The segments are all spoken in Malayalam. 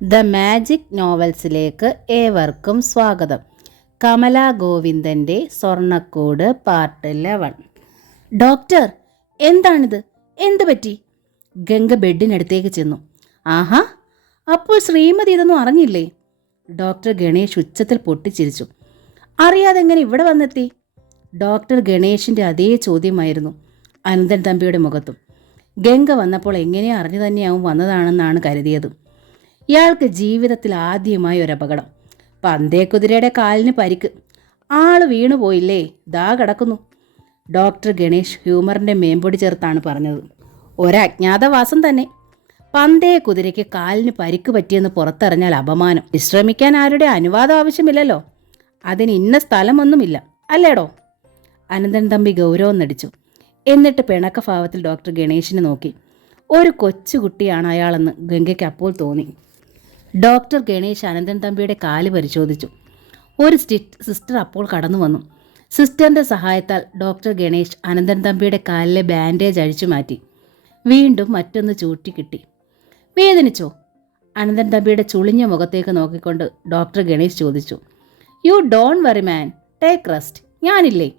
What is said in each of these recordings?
ദ മാജിക് നോവൽസിലേക്ക് ഏവർക്കും സ്വാഗതം. കമല ഗോവിന്ദൻ്റെ സ്വർണ്ണക്കൂട് പാർട്ട് 11. ഡോക്ടർ, എന്താണിത്? എന്തു പറ്റി? ഗംഗ ബെഡിനടുത്തേക്ക് ചെന്നു. ആഹാ, അപ്പോൾ ശ്രീമതി ഇതൊന്നും അറിഞ്ഞില്ലേ? ഡോക്ടർ ഗണേഷ് ഉച്ചത്തിൽ പൊട്ടിച്ചിരിച്ചു. അറിയാതെ എങ്ങനെ ഇവിടെ വന്നെത്തി? ഡോക്ടർ ഗണേഷിൻ്റെ അതേ ചോദ്യമായിരുന്നു അനന്തൻ തമ്പിയുടെ മുഖത്തും. ഗംഗ വന്നപ്പോൾ എങ്ങനെ അറിഞ്ഞു തന്നെയാവും വന്നതാണെന്നാണ് കരുതിയത്. ഇയാൾക്ക് ജീവിതത്തിൽ ആദ്യമായി ഒരു അപകടം. പന്തേക്കുതിരയുടെ കാലിന് പരിക്ക്. ആള് വീണുപോയില്ലേ, ദാ കിടക്കുന്നു. ഡോക്ടർ ഗണേഷ് ഹ്യൂമറിൻ്റെ മേമ്പൊടി ചേർത്താണ് പറഞ്ഞത്. ഒരജ്ഞാതവാസം തന്നെ. പന്തേ കുതിരയ്ക്ക് കാലിന് പരിക്ക് പറ്റിയെന്ന് പുറത്തറിഞ്ഞാൽ അപമാനം. വിശ്രമിക്കാൻ ആരുടെ അനുവാദം ആവശ്യമില്ലല്ലോ. അതിന് ഇന്ന സ്ഥലമൊന്നുമില്ല, അല്ലേടോ? അനന്തൻ തമ്പി ഗൗരവം നടിച്ചു. എന്നിട്ട് പിണക്കഭാവത്തിൽ ഡോക്ടർ ഗണേഷിനെ നോക്കി. ഒരു കൊച്ചുകുട്ടിയാണ് അയാളെന്ന് ഗംഗയ്ക്ക് അപ്പോൾ തോന്നി. ഡോക്ടർ ഗണേഷ് അനന്തൻ തമ്പിയുടെ കാല് പരിശോധിച്ചു. ഒരു സിസ്റ്റർ അപ്പോൾ കടന്നു വന്നു. സിസ്റ്ററിൻ്റെ സഹായത്താൽ ഡോക്ടർ ഗണേഷ് അനന്തൻ തമ്പിയുടെ കാലിലെ ബാൻഡേജ് അഴിച്ചു മാറ്റി. വീണ്ടും മറ്റൊന്ന് ചൂട്ടി കിട്ടി. വേദനിച്ചോ? അനന്തൻ തമ്പിയുടെ ചുളിഞ്ഞ മുഖത്തേക്ക് നോക്കിക്കൊണ്ട് ഡോക്ടർ ഗണേഷ് ചോദിച്ചു. You don't worry man, take rest, ഞാനില്ലേ?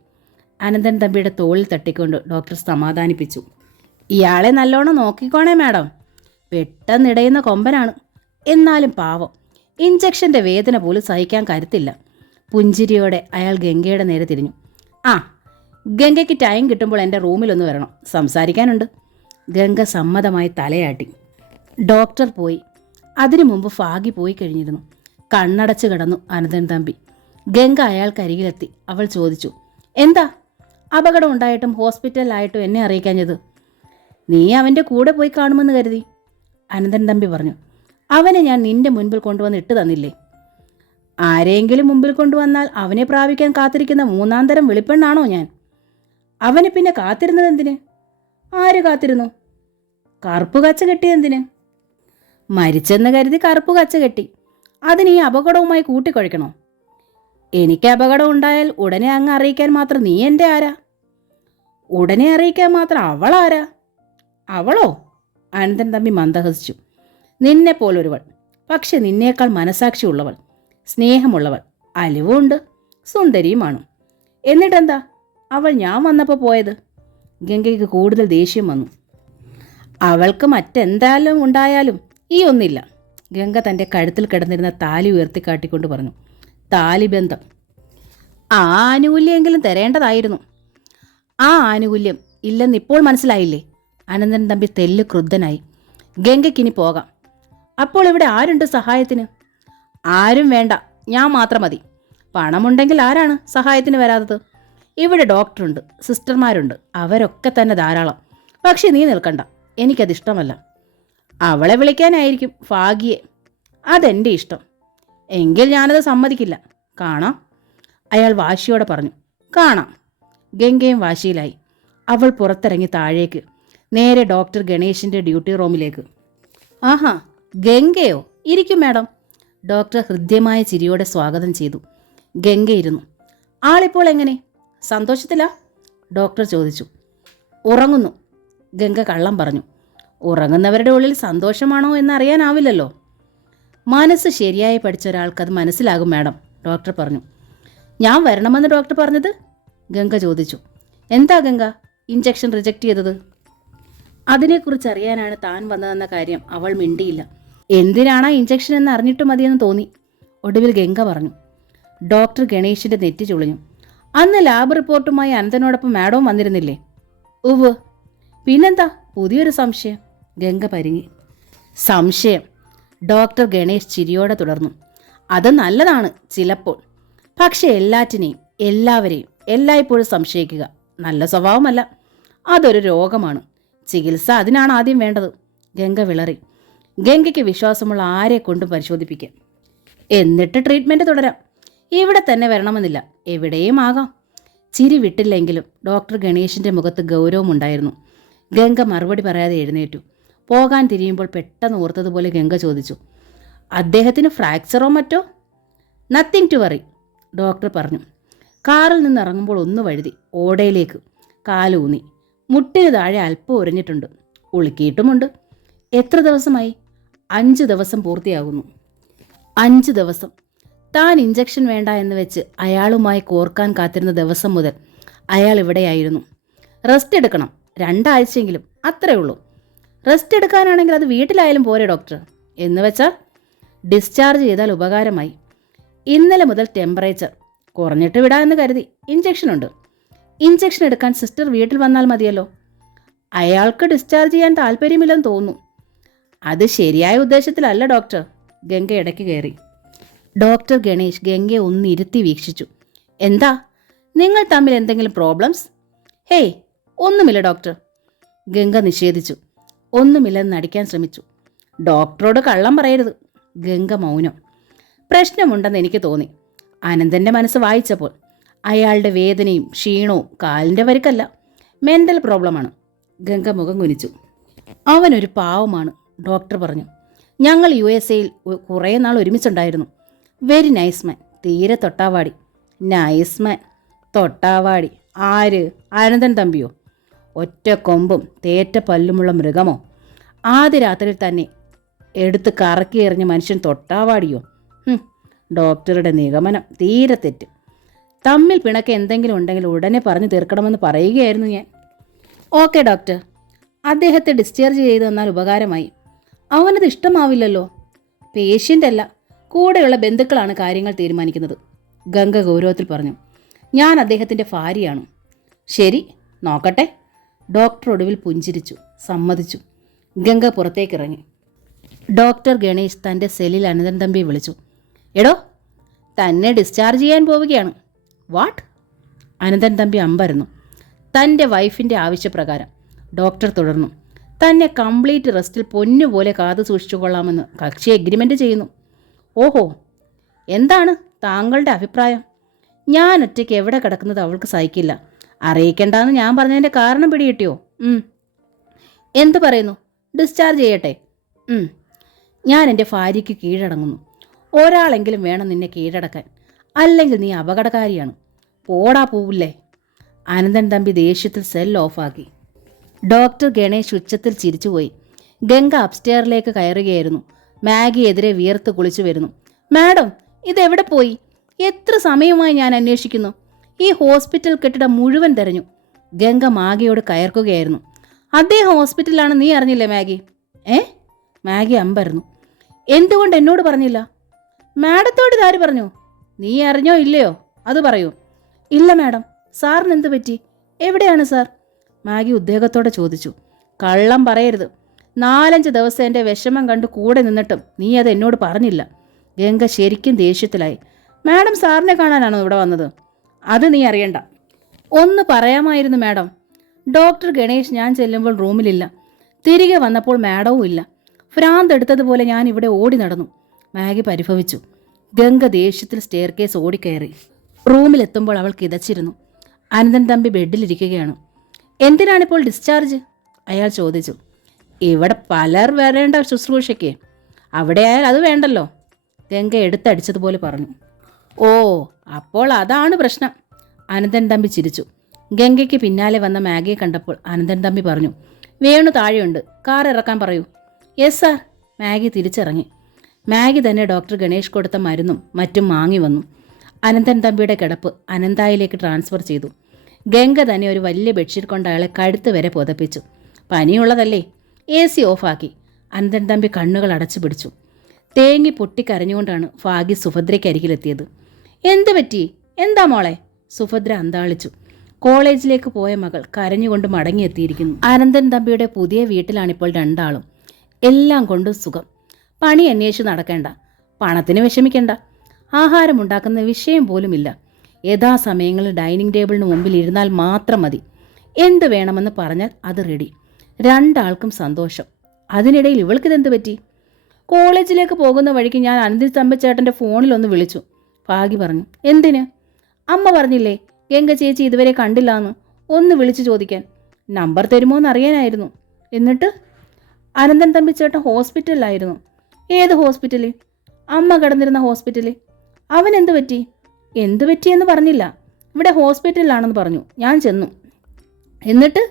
അനന്തൻ തമ്പിയുടെ തോളിൽ തട്ടിക്കൊണ്ട് ഡോക്ടർ സമാധാനിപ്പിച്ചു. ഇയാളെ നല്ലോണം നോക്കിക്കോണേ മാഡം. പെട്ടെന്നിടയുന്ന കൊമ്പനാണ്. എന്നാലും പാവം, ഇഞ്ചക്ഷൻ്റെ വേദന പോലും സഹിക്കാൻ കരുത്തില്ല. പുഞ്ചിരിയോടെ അയാൾ ഗംഗയുടെ നേരെ തിരിഞ്ഞു. ആ, ഗംഗയ്ക്ക് ടൈം കിട്ടുമ്പോൾ എൻ്റെ റൂമിലൊന്ന് വരണം, സംസാരിക്കാനുണ്ട്. ഗംഗ സമ്മതമായി തലയാട്ടി. ഡോക്ടർ പോയി. അതിനു മുമ്പ് ഫാഗി പോയി കഴിഞ്ഞിരുന്നു. കണ്ണടച്ചു കിടന്നു അനന്തൻ തമ്പി. ഗംഗ അയാൾക്കരികിലെത്തി. അവൾ ചോദിച്ചു, എന്താ? അപകടം ഉണ്ടായിട്ടും ഹോസ്പിറ്റലിലായിട്ടും എന്നെ അറിയിക്കാഞ്ഞത്? നീ അവൻ്റെ കൂടെ പോയി കാണുമെന്ന് കരുതി. അനന്തൻ തമ്പി പറഞ്ഞു. അവനെ ഞാൻ നിന്റെ മുൻപിൽ കൊണ്ടുവന്ന് ഇട്ട് തന്നില്ലേ? ആരെങ്കിലും മുമ്പിൽ കൊണ്ടുവന്നാൽ അവനെ പ്രാപിക്കാൻ കാത്തിരിക്കുന്ന മൂന്നാം തരം വെളിപ്പെണ്ണാണോ ഞാൻ? അവനെ പിന്നെ കാത്തിരുന്നത് എന്തിന്? ആര് കാത്തിരുന്നു? കറുപ്പ് കച്ച കെട്ടിയെന്തിന്? മരിച്ചെന്ന് കരുതി കറുപ്പ് കച്ച കെട്ടി. അതിന് ഈ അപകടവുമായി കൂട്ടിക്കൊഴിക്കണോ? എനിക്ക് അപകടം ഉണ്ടായാൽ ഉടനെ അങ്ങ് അറിയിക്കാൻ മാത്രം നീ എൻ്റെ ആരാ? ഉടനെ അറിയിക്കാൻ മാത്രം അവളാരാ? അവളോ? അനന്തൻ തമ്പി മന്ദഹസിച്ചു. നിന്നെപ്പോലൊരുവൾ, പക്ഷെ നിന്നേക്കാൾ മനസാക്ഷിയുള്ളവൾ, സ്നേഹമുള്ളവൾ, അലിവുണ്ട്, സുന്ദരിയുമാണ്. എന്നിട്ടെന്താ അവൾ ഞാൻ വന്നപ്പോൾ പോയത്? ഗംഗയ്ക്ക് കൂടുതൽ ദേഷ്യം വന്നു. അവൾക്ക് മറ്റെന്തായാലും ഉണ്ടായാലും ഈ ഒന്നില്ല. ഗംഗ തൻ്റെ കഴുത്തിൽ കിടന്നിരുന്ന താലി ഉയർത്തിക്കാട്ടിക്കൊണ്ട് പറഞ്ഞു. താലിബന്ധം. ആ ആനുകൂല്യമെങ്കിലും തരേണ്ടതായിരുന്നു. ആ ആനുകൂല്യം ഇല്ലെന്നിപ്പോൾ മനസ്സിലായില്ലേ? അനന്തൻ തമ്പി തെല്ല് ക്രുദ്ധനായി. ഗംഗയ്ക്കിനി പോകാം. അപ്പോൾ ഇവിടെ ആരുണ്ട് സഹായത്തിന്? ആരും വേണ്ട, ഞാൻ മാത്രം മതി. പണമുണ്ടെങ്കിൽ ആരാണ് സഹായത്തിന് വരാത്തത്? ഇവിടെ ഡോക്ടറുണ്ട്, സിസ്റ്റർമാരുണ്ട്, അവരൊക്കെ തന്നെ ധാരാളം. പക്ഷെ നീ നിൽക്കണ്ട, എനിക്കതിഷ്ടമല്ല. അവളെ വിളിക്കാനായിരിക്കും, ഫാഗിയെ. അതെൻ്റെ ഇഷ്ടം. എങ്കിൽ ഞാനത് സമ്മതിക്കില്ല. കാണാം, അയാൾ വാശിയോടെ പറഞ്ഞു. കാണാം. ഗംഗയും വാശിയിലായി. അവൾ പുറത്തിറങ്ങി താഴേക്ക്, നേരെ ഡോക്ടർ ഗണേഷിൻ്റെ ഡ്യൂട്ടി റൂമിലേക്ക്. ആഹാ, ഗംഗയോ? ഇരിക്കും മാഡം. ഡോക്ടർ ഹൃദ്യമായ ചിരിയോടെ സ്വാഗതം ചെയ്തു. ഗംഗ ഇരുന്നു. ആളിപ്പോൾ എങ്ങനെ? സന്തോഷത്തിലാ? ഡോക്ടർ ചോദിച്ചു. ഉറങ്ങുന്നു. ഗംഗ കള്ളം പറഞ്ഞു. ഉറങ്ങുന്നവരുടെ ഉള്ളിൽ സന്തോഷമാണോ എന്നറിയാനാവില്ലല്ലോ. മനസ്സ് ശരിയായി പഠിച്ച ഒരാൾക്കത് മനസ്സിലാകും മാഡം, ഡോക്ടർ പറഞ്ഞു. ഞാൻ വരണമെന്ന് ഡോക്ടർ പറഞ്ഞത്? ഗംഗ ചോദിച്ചു. എന്താ ഗംഗ ഇഞ്ചക്ഷൻ റിജക്റ്റ് ചെയ്തത്? അതിനെക്കുറിച്ച് അറിയാനാണ് താൻ വന്നതെന്ന കാര്യം അവൾ മിണ്ടിയില്ല. എന്തിനാണ് ഇഞ്ചക്ഷൻ എന്ന് അറിഞ്ഞിട്ട് മതിയെന്ന് തോന്നി. ഒടുവിൽ ഗംഗ പറഞ്ഞു. ഡോക്ടർ ഗണേഷിൻ്റെ നെറ്റി ചുളിഞ്ഞു. അന്ന് ലാബ് റിപ്പോർട്ടുമായി അനന്തനോടൊപ്പം മാഡവും വന്നിരുന്നില്ലേ? ഉവ്. പിന്നെന്താ പുതിയൊരു സംശയം? ഗംഗ പരിങ്ങി. സംശയം? ഡോക്ടർ ഗണേഷ് ചിരിയോടെ തുടർന്നു. അത് നല്ലതാണ് ചിലപ്പോൾ. പക്ഷെ എല്ലാറ്റിനെയും എല്ലാവരെയും എല്ലായ്പ്പോഴും സംശയിക്കുക നല്ല സ്വഭാവമല്ല. അതൊരു രോഗമാണ്. ചികിത്സ അതിനാണ് ആദ്യം വേണ്ടത്. ഗംഗ വിളറി. ഗംഗയ്ക്ക് വിശ്വാസമുള്ള ആരെ കൊണ്ടും പരിശോധിപ്പിക്കാം. എന്നിട്ട് ട്രീറ്റ്മെൻറ്റ് തുടരാം. ഇവിടെ തന്നെ വരണമെന്നില്ല, എവിടെയും ആകാം. ചിരി വിട്ടില്ലെങ്കിലും ഡോക്ടർ ഗണേഷിൻ്റെ മുഖത്ത് ഗൗരവമുണ്ടായിരുന്നു. ഗംഗ മറുപടി പറയാതെ എഴുന്നേറ്റു. പോകാൻ തിരിയുമ്പോൾ പെട്ടെന്ന് ഓർത്തതുപോലെ ഗംഗ ചോദിച്ചു. അദ്ദേഹത്തിന് ഫ്രാക്ചറോ മറ്റോ? നത്തിങ് ടു വറി, ഡോക്ടർ പറഞ്ഞു. കാറിൽ നിന്ന് ഇറങ്ങുമ്പോൾ ഒന്ന് വഴുതി ഓടയിലേക്ക് കാലൂന്നി. മുട്ടിന് താഴെ അല്പം ഉരഞ്ഞിട്ടുണ്ട്, ഉളുക്കിയിട്ടുമുണ്ട്. എത്ര ദിവസമായി? 5 ദിവസം പൂർത്തിയാകുന്നു. 5 ദിവസം. താൻ ഇഞ്ചക്ഷൻ വേണ്ട എന്ന് വെച്ച് അയാളുമായി കോർക്കാൻ കാത്തിരുന്ന ദിവസം മുതൽ അയാൾ ഇവിടെയായിരുന്നു. റെസ്റ്റ് എടുക്കണം, 2 ആഴ്ചയെങ്കിലും, അത്രേ ഉള്ളൂ. റെസ്റ്റ് എടുക്കാനാണെങ്കിൽ അത് വീട്ടിലായാലും പോരെ ഡോക്ടർ. എന്ന് വെച്ചാൽ ഡിസ്ചാർജ് ചെയ്താൽ ഉപകാരമായി. ഇന്നലെ മുതൽ ടെമ്പറേച്ചർ കുറഞ്ഞിട്ട് വിടാമെന്ന് കരുതി. ഇഞ്ചക്ഷനുണ്ട്. ഇഞ്ചക്ഷൻ എടുക്കാൻ സിസ്റ്റർ വീട്ടിൽ വന്നാൽ മതിയല്ലോ. അയാൾക്ക് ഡിസ്ചാർജ് ചെയ്യാൻ താല്പര്യമില്ലെന്ന് തോന്നുന്നു. അത് ശരിയായ ഉദ്ദേശത്തിലല്ല ഡോക്ടർ. ഗംഗ ഇടയ്ക്ക് കയറി. ഡോക്ടർ ഗണേഷ് ഗംഗയെ ഒന്നിരുത്തി വീക്ഷിച്ചു. എന്താ, നിങ്ങൾ തമ്മിൽ എന്തെങ്കിലും പ്രോബ്ലംസ്? ഹേയ്, ഒന്നുമില്ല ഡോക്ടർ. ഗംഗ നിഷേധിച്ചു. ഒന്നുമില്ലെന്ന് നടിക്കാൻ ശ്രമിച്ചു. ഡോക്ടറോട് കള്ളം പറയരുത്. ഗംഗ മൗനം. പ്രശ്നമുണ്ടെന്ന് എനിക്ക് തോന്നി. അനന്തൻ്റെ മനസ്സ് വായിച്ചപ്പോൾ അയാളുടെ വേദനയും ക്ഷീണവും കാലിൻ്റെ പരിക്കല്ല, മെൻ്റൽ പ്രോബ്ലമാണ്. ഗംഗ മുഖം കുനിച്ചു. അവനൊരു പാവമാണ്, ഡോക്ടർ പറഞ്ഞു. ഞങ്ങൾ USA-യിൽ കുറേ നാൾ ഒരുമിച്ചുണ്ടായിരുന്നു. വെരി നൈസ് മാൻ. തീരെ തൊട്ടാവാടി. നൈസ് മാൻ, തൊട്ടാവാടി. ആര്? അനന്തൻ തമ്പിയോ? ഒറ്റ കൊമ്പും തേറ്റ പല്ലുമുള്ള മൃഗമോ? ആദ്യ രാത്രിയിൽ തന്നെ എടുത്ത് കറക്കി എറിഞ്ഞ മനുഷ്യൻ തൊട്ടാവാടിയോ? ഡോക്ടറുടെ നിഗമനം തീരെ തെറ്റ്. തമ്മിൽ പിണക്ക് എന്തെങ്കിലും ഉണ്ടെങ്കിൽ ഉടനെ പറഞ്ഞു തീർക്കണമെന്ന് പറയുകയായിരുന്നു ഞാൻ. ഓക്കെ ഡോക്ടർ, അദ്ദേഹത്തെ ഡിസ്ചാർജ് ചെയ്തു തന്നാൽ ഉപകാരമായി. അവനത് ഇഷ്ടമാവില്ലല്ലോ. പേഷ്യൻ്റ് അല്ല, കൂടെയുള്ള ബന്ധുക്കളാണ് കാര്യങ്ങൾ തീരുമാനിക്കുന്നത്. ഗംഗ ഗൗരവത്തിൽ പറഞ്ഞു. ഞാൻ അദ്ദേഹത്തിൻ്റെ ഭാര്യയാണ്. ശരി, നോക്കട്ടെ. ഡോക്ടർ ഒടുവിൽ പുഞ്ചിരിച്ചു, സമ്മതിച്ചു. ഗംഗ പുറത്തേക്കിറങ്ങി. ഡോക്ടർ ഗണേഷ് തൻ്റെ സെല്ലിൽ അനന്തൻ തമ്പിയെ വിളിച്ചു. എടോ, തന്നെ ഡിസ്ചാർജ് ചെയ്യാൻ പോവുകയാണ്. വാട്ട്? അനന്തൻ തമ്പി അമ്പരന്നു. തൻ്റെ വൈഫിൻ്റെ ആവശ്യപ്രകാരം. ഡോക്ടർ തുടർന്നു. തന്നെ കംപ്ലീറ്റ് റെസ്റ്റിൽ പൊന്നുപോലെ കാതു സൂക്ഷിച്ചു കൊള്ളാമെന്ന് കക്ഷി എഗ്രിമെൻ്റ് ചെയ്യുന്നു. ഓഹോ, എന്താണ് താങ്കളുടെ അഭിപ്രായം? ഞാൻ ഒറ്റയ്ക്ക് എവിടെ കിടക്കുന്നത് അവൾക്ക് സഹിക്കില്ല. അറിയിക്കേണ്ടെന്ന് ഞാൻ പറഞ്ഞതിൻ്റെ കാരണം പിടികിട്ടിയോ? എന്തു പറയുന്നു? ഡിസ്ചാർജ് ചെയ്യട്ടെ? ഞാൻ എൻ്റെ ഭാര്യയ്ക്ക് കീഴടങ്ങുന്നു. ഒരാളെങ്കിലും വേണം നിന്നെ കീഴടക്കാൻ, അല്ലെങ്കിൽ നീ അപകടകാരിയാണ്. പോടാ പോവില്ലേ? അനന്തൻ തമ്പി ദേഷ്യത്തിൽ സെൽ ഓഫാക്കി. ഡോക്ടർ ഗണേഷ് ഉച്ചത്തിൽ ചിരിച്ചുപോയി. ഗംഗ അപ്സ്റ്റെയറിലേക്ക് കയറുകയായിരുന്നു. മാഗി എതിരെ വിയർത്ത് കുളിച്ചു വരുന്നു. മാഡം, ഇതെവിടെ പോയി? എത്ര സമയമായി ഞാൻ അന്വേഷിക്കുന്നു. ഈ ഹോസ്പിറ്റൽ കെട്ടിടം മുഴുവൻ തെരഞ്ഞു. ഗംഗ മാഗിയോട് കയർക്കുകയായിരുന്നു. അദ്ദേഹം ഹോസ്പിറ്റലിലാണ്, നീ അറിഞ്ഞില്ലേ മാഗി? മാഗി അമ്പരന്നു. എന്തുകൊണ്ട് എന്നോട് പറഞ്ഞില്ല? മാഡത്തോട് ഇതാര് പറഞ്ഞു? നീ അറിഞ്ഞോ ഇല്ലയോ അത് പറയൂ. ഇല്ല മാഡം. സാറിന് എന്ത് പറ്റി? എവിടെയാണ് സാർ? മാഗി ഉദ്വേഗത്തോടെ ചോദിച്ചു. കള്ളം പറയരുത്. 4-5 ദിവസം എൻ്റെ വിഷമം കണ്ട് കൂടെ നിന്നിട്ടും നീ അത് എന്നോട് പറഞ്ഞില്ല. ഗംഗ ശരിക്കും ദേഷ്യത്തിലായി. മാഡം സാറിനെ കാണാനാണോ ഇവിടെ വന്നത്? അത് നീ അറിയണ്ട. ഒന്ന് പറയാമായിരുന്നു മാഡം. ഡോക്ടർ ഗണേഷ് ഞാൻ ചെല്ലുമ്പോൾ റൂമിലില്ല. തിരികെ വന്നപ്പോൾ മാഡവും ഇല്ല. ഭ്രാന്ത് എടുത്തതുപോലെ ഞാൻ ഇവിടെ ഓടി നടന്നു. മാഗി പരിഭവിച്ചു. ഗംഗ ദേഷ്യത്തിൽ സ്റ്റെയർ കേസ് ഓടിക്കയറി. റൂമിലെത്തുമ്പോൾ അവൾ കിതച്ചിരുന്നു. അനന്തൻ തമ്പി ബെഡിലിരിക്കുകയാണ്. എന്തിനാണിപ്പോൾ ഡിസ്ചാർജ്? അയാൾ ചോദിച്ചു. ഇവിടെ പലർ വരേണ്ട ശുശ്രൂഷയ്ക്ക്. അവിടെ ആയാൽ അത് വേണ്ടല്ലോ. ഗംഗ എടുത്തടിച്ചതുപോലെ പറഞ്ഞു. ഓ, അപ്പോൾ അതാണ് പ്രശ്നം. അനന്തൻ തമ്പി ചിരിച്ചു. ഗംഗയ്ക്ക് പിന്നാലെ വന്ന മാഗിയെ കണ്ടപ്പോൾ അനന്തൻ തമ്പി പറഞ്ഞു. വേണു താഴെയുണ്ട്, കാർ ഇറക്കാൻ പറയൂ. Yes sir. മാഗി തിരിച്ചിറങ്ങി. മാഗി തന്നെ ഡോക്ടർ ഗണേഷ് കൊടുത്ത മരുന്നും മറ്റും വാങ്ങി വന്നു. അനന്തൻ തമ്പിയുടെ കിടപ്പ് അനന്തായിലേക്ക് ട്രാൻസ്ഫർ ചെയ്തു. ഗംഗ തന്നെ ഒരു വലിയ ബെഡ്ഷീറ്റ് കൊണ്ട് അയാളെ കഴുത്ത് വരെ പുതപ്പിച്ചു. പനിയുള്ളതല്ലേ? AC ഓഫാക്കി. അനന്തൻ തമ്പി കണ്ണുകൾ അടച്ചു പിടിച്ചു. തേങ്ങി പൊട്ടിക്കരഞ്ഞുകൊണ്ടാണ് ഭാഗ്യ സുഭദ്രയ്ക്കരികിലെത്തിയത്. എന്തു പറ്റി? എന്താ മോളെ? സുഭദ്ര അന്താളിച്ചു. കോളേജിലേക്ക് പോയ മകൾ കരഞ്ഞുകൊണ്ട് മടങ്ങിയെത്തിയിരിക്കുന്നു. അനന്തൻ തമ്പിയുടെ പുതിയ വീട്ടിലാണിപ്പോൾ 2 ആളും. എല്ലാം കൊണ്ടും സുഖം. പണി അന്വേഷിച്ച് നടക്കേണ്ട, പണത്തിന് വിഷമിക്കേണ്ട, ആഹാരമുണ്ടാക്കുന്ന വിഷയം പോലുമില്ല. യഥാസമയങ്ങളിൽ ഡൈനിങ് ടേബിളിന് മുമ്പിൽ ഇരുന്നാൽ മാത്രം മതി. എന്ത് വേണമെന്ന് പറഞ്ഞാൽ അത് റെഡി. 2 ആൾക്കും സന്തോഷം. അതിനിടയിൽ ഇവൾക്കിതെന്ത് പറ്റി? കോളേജിലേക്ക് പോകുന്ന വഴിക്ക് ഞാൻ അനന്തൻ തമ്പിച്ചേട്ടൻ്റെ ഫോണിലൊന്ന് വിളിച്ചു. ഭാഗ്യ പറഞ്ഞു. എന്തിന്? അമ്മ പറഞ്ഞില്ലേ ഗംഗ ചേച്ചി ഇതുവരെ കണ്ടില്ലാന്ന്. ഒന്ന് വിളിച്ചു ചോദിക്കാൻ. നമ്പർ തരുമോ എന്നറിയാനായിരുന്നു. എന്നിട്ട്? അനന്തൻ തമ്പിച്ചേട്ടൻ ഹോസ്പിറ്റലിലായിരുന്നു. ഏത് ഹോസ്പിറ്റലിൽ? അമ്മ കിടന്നിരുന്ന ഹോസ്പിറ്റലിൽ. അവൻ എന്തു പറ്റി? എന്തു പറ്റിയെന്ന് പറഞ്ഞില്ല. ഇവിടെ ഹോസ്പിറ്റലിലാണെന്ന് പറഞ്ഞു. ഞാൻ ചെന്നു. എന്നിട്ട്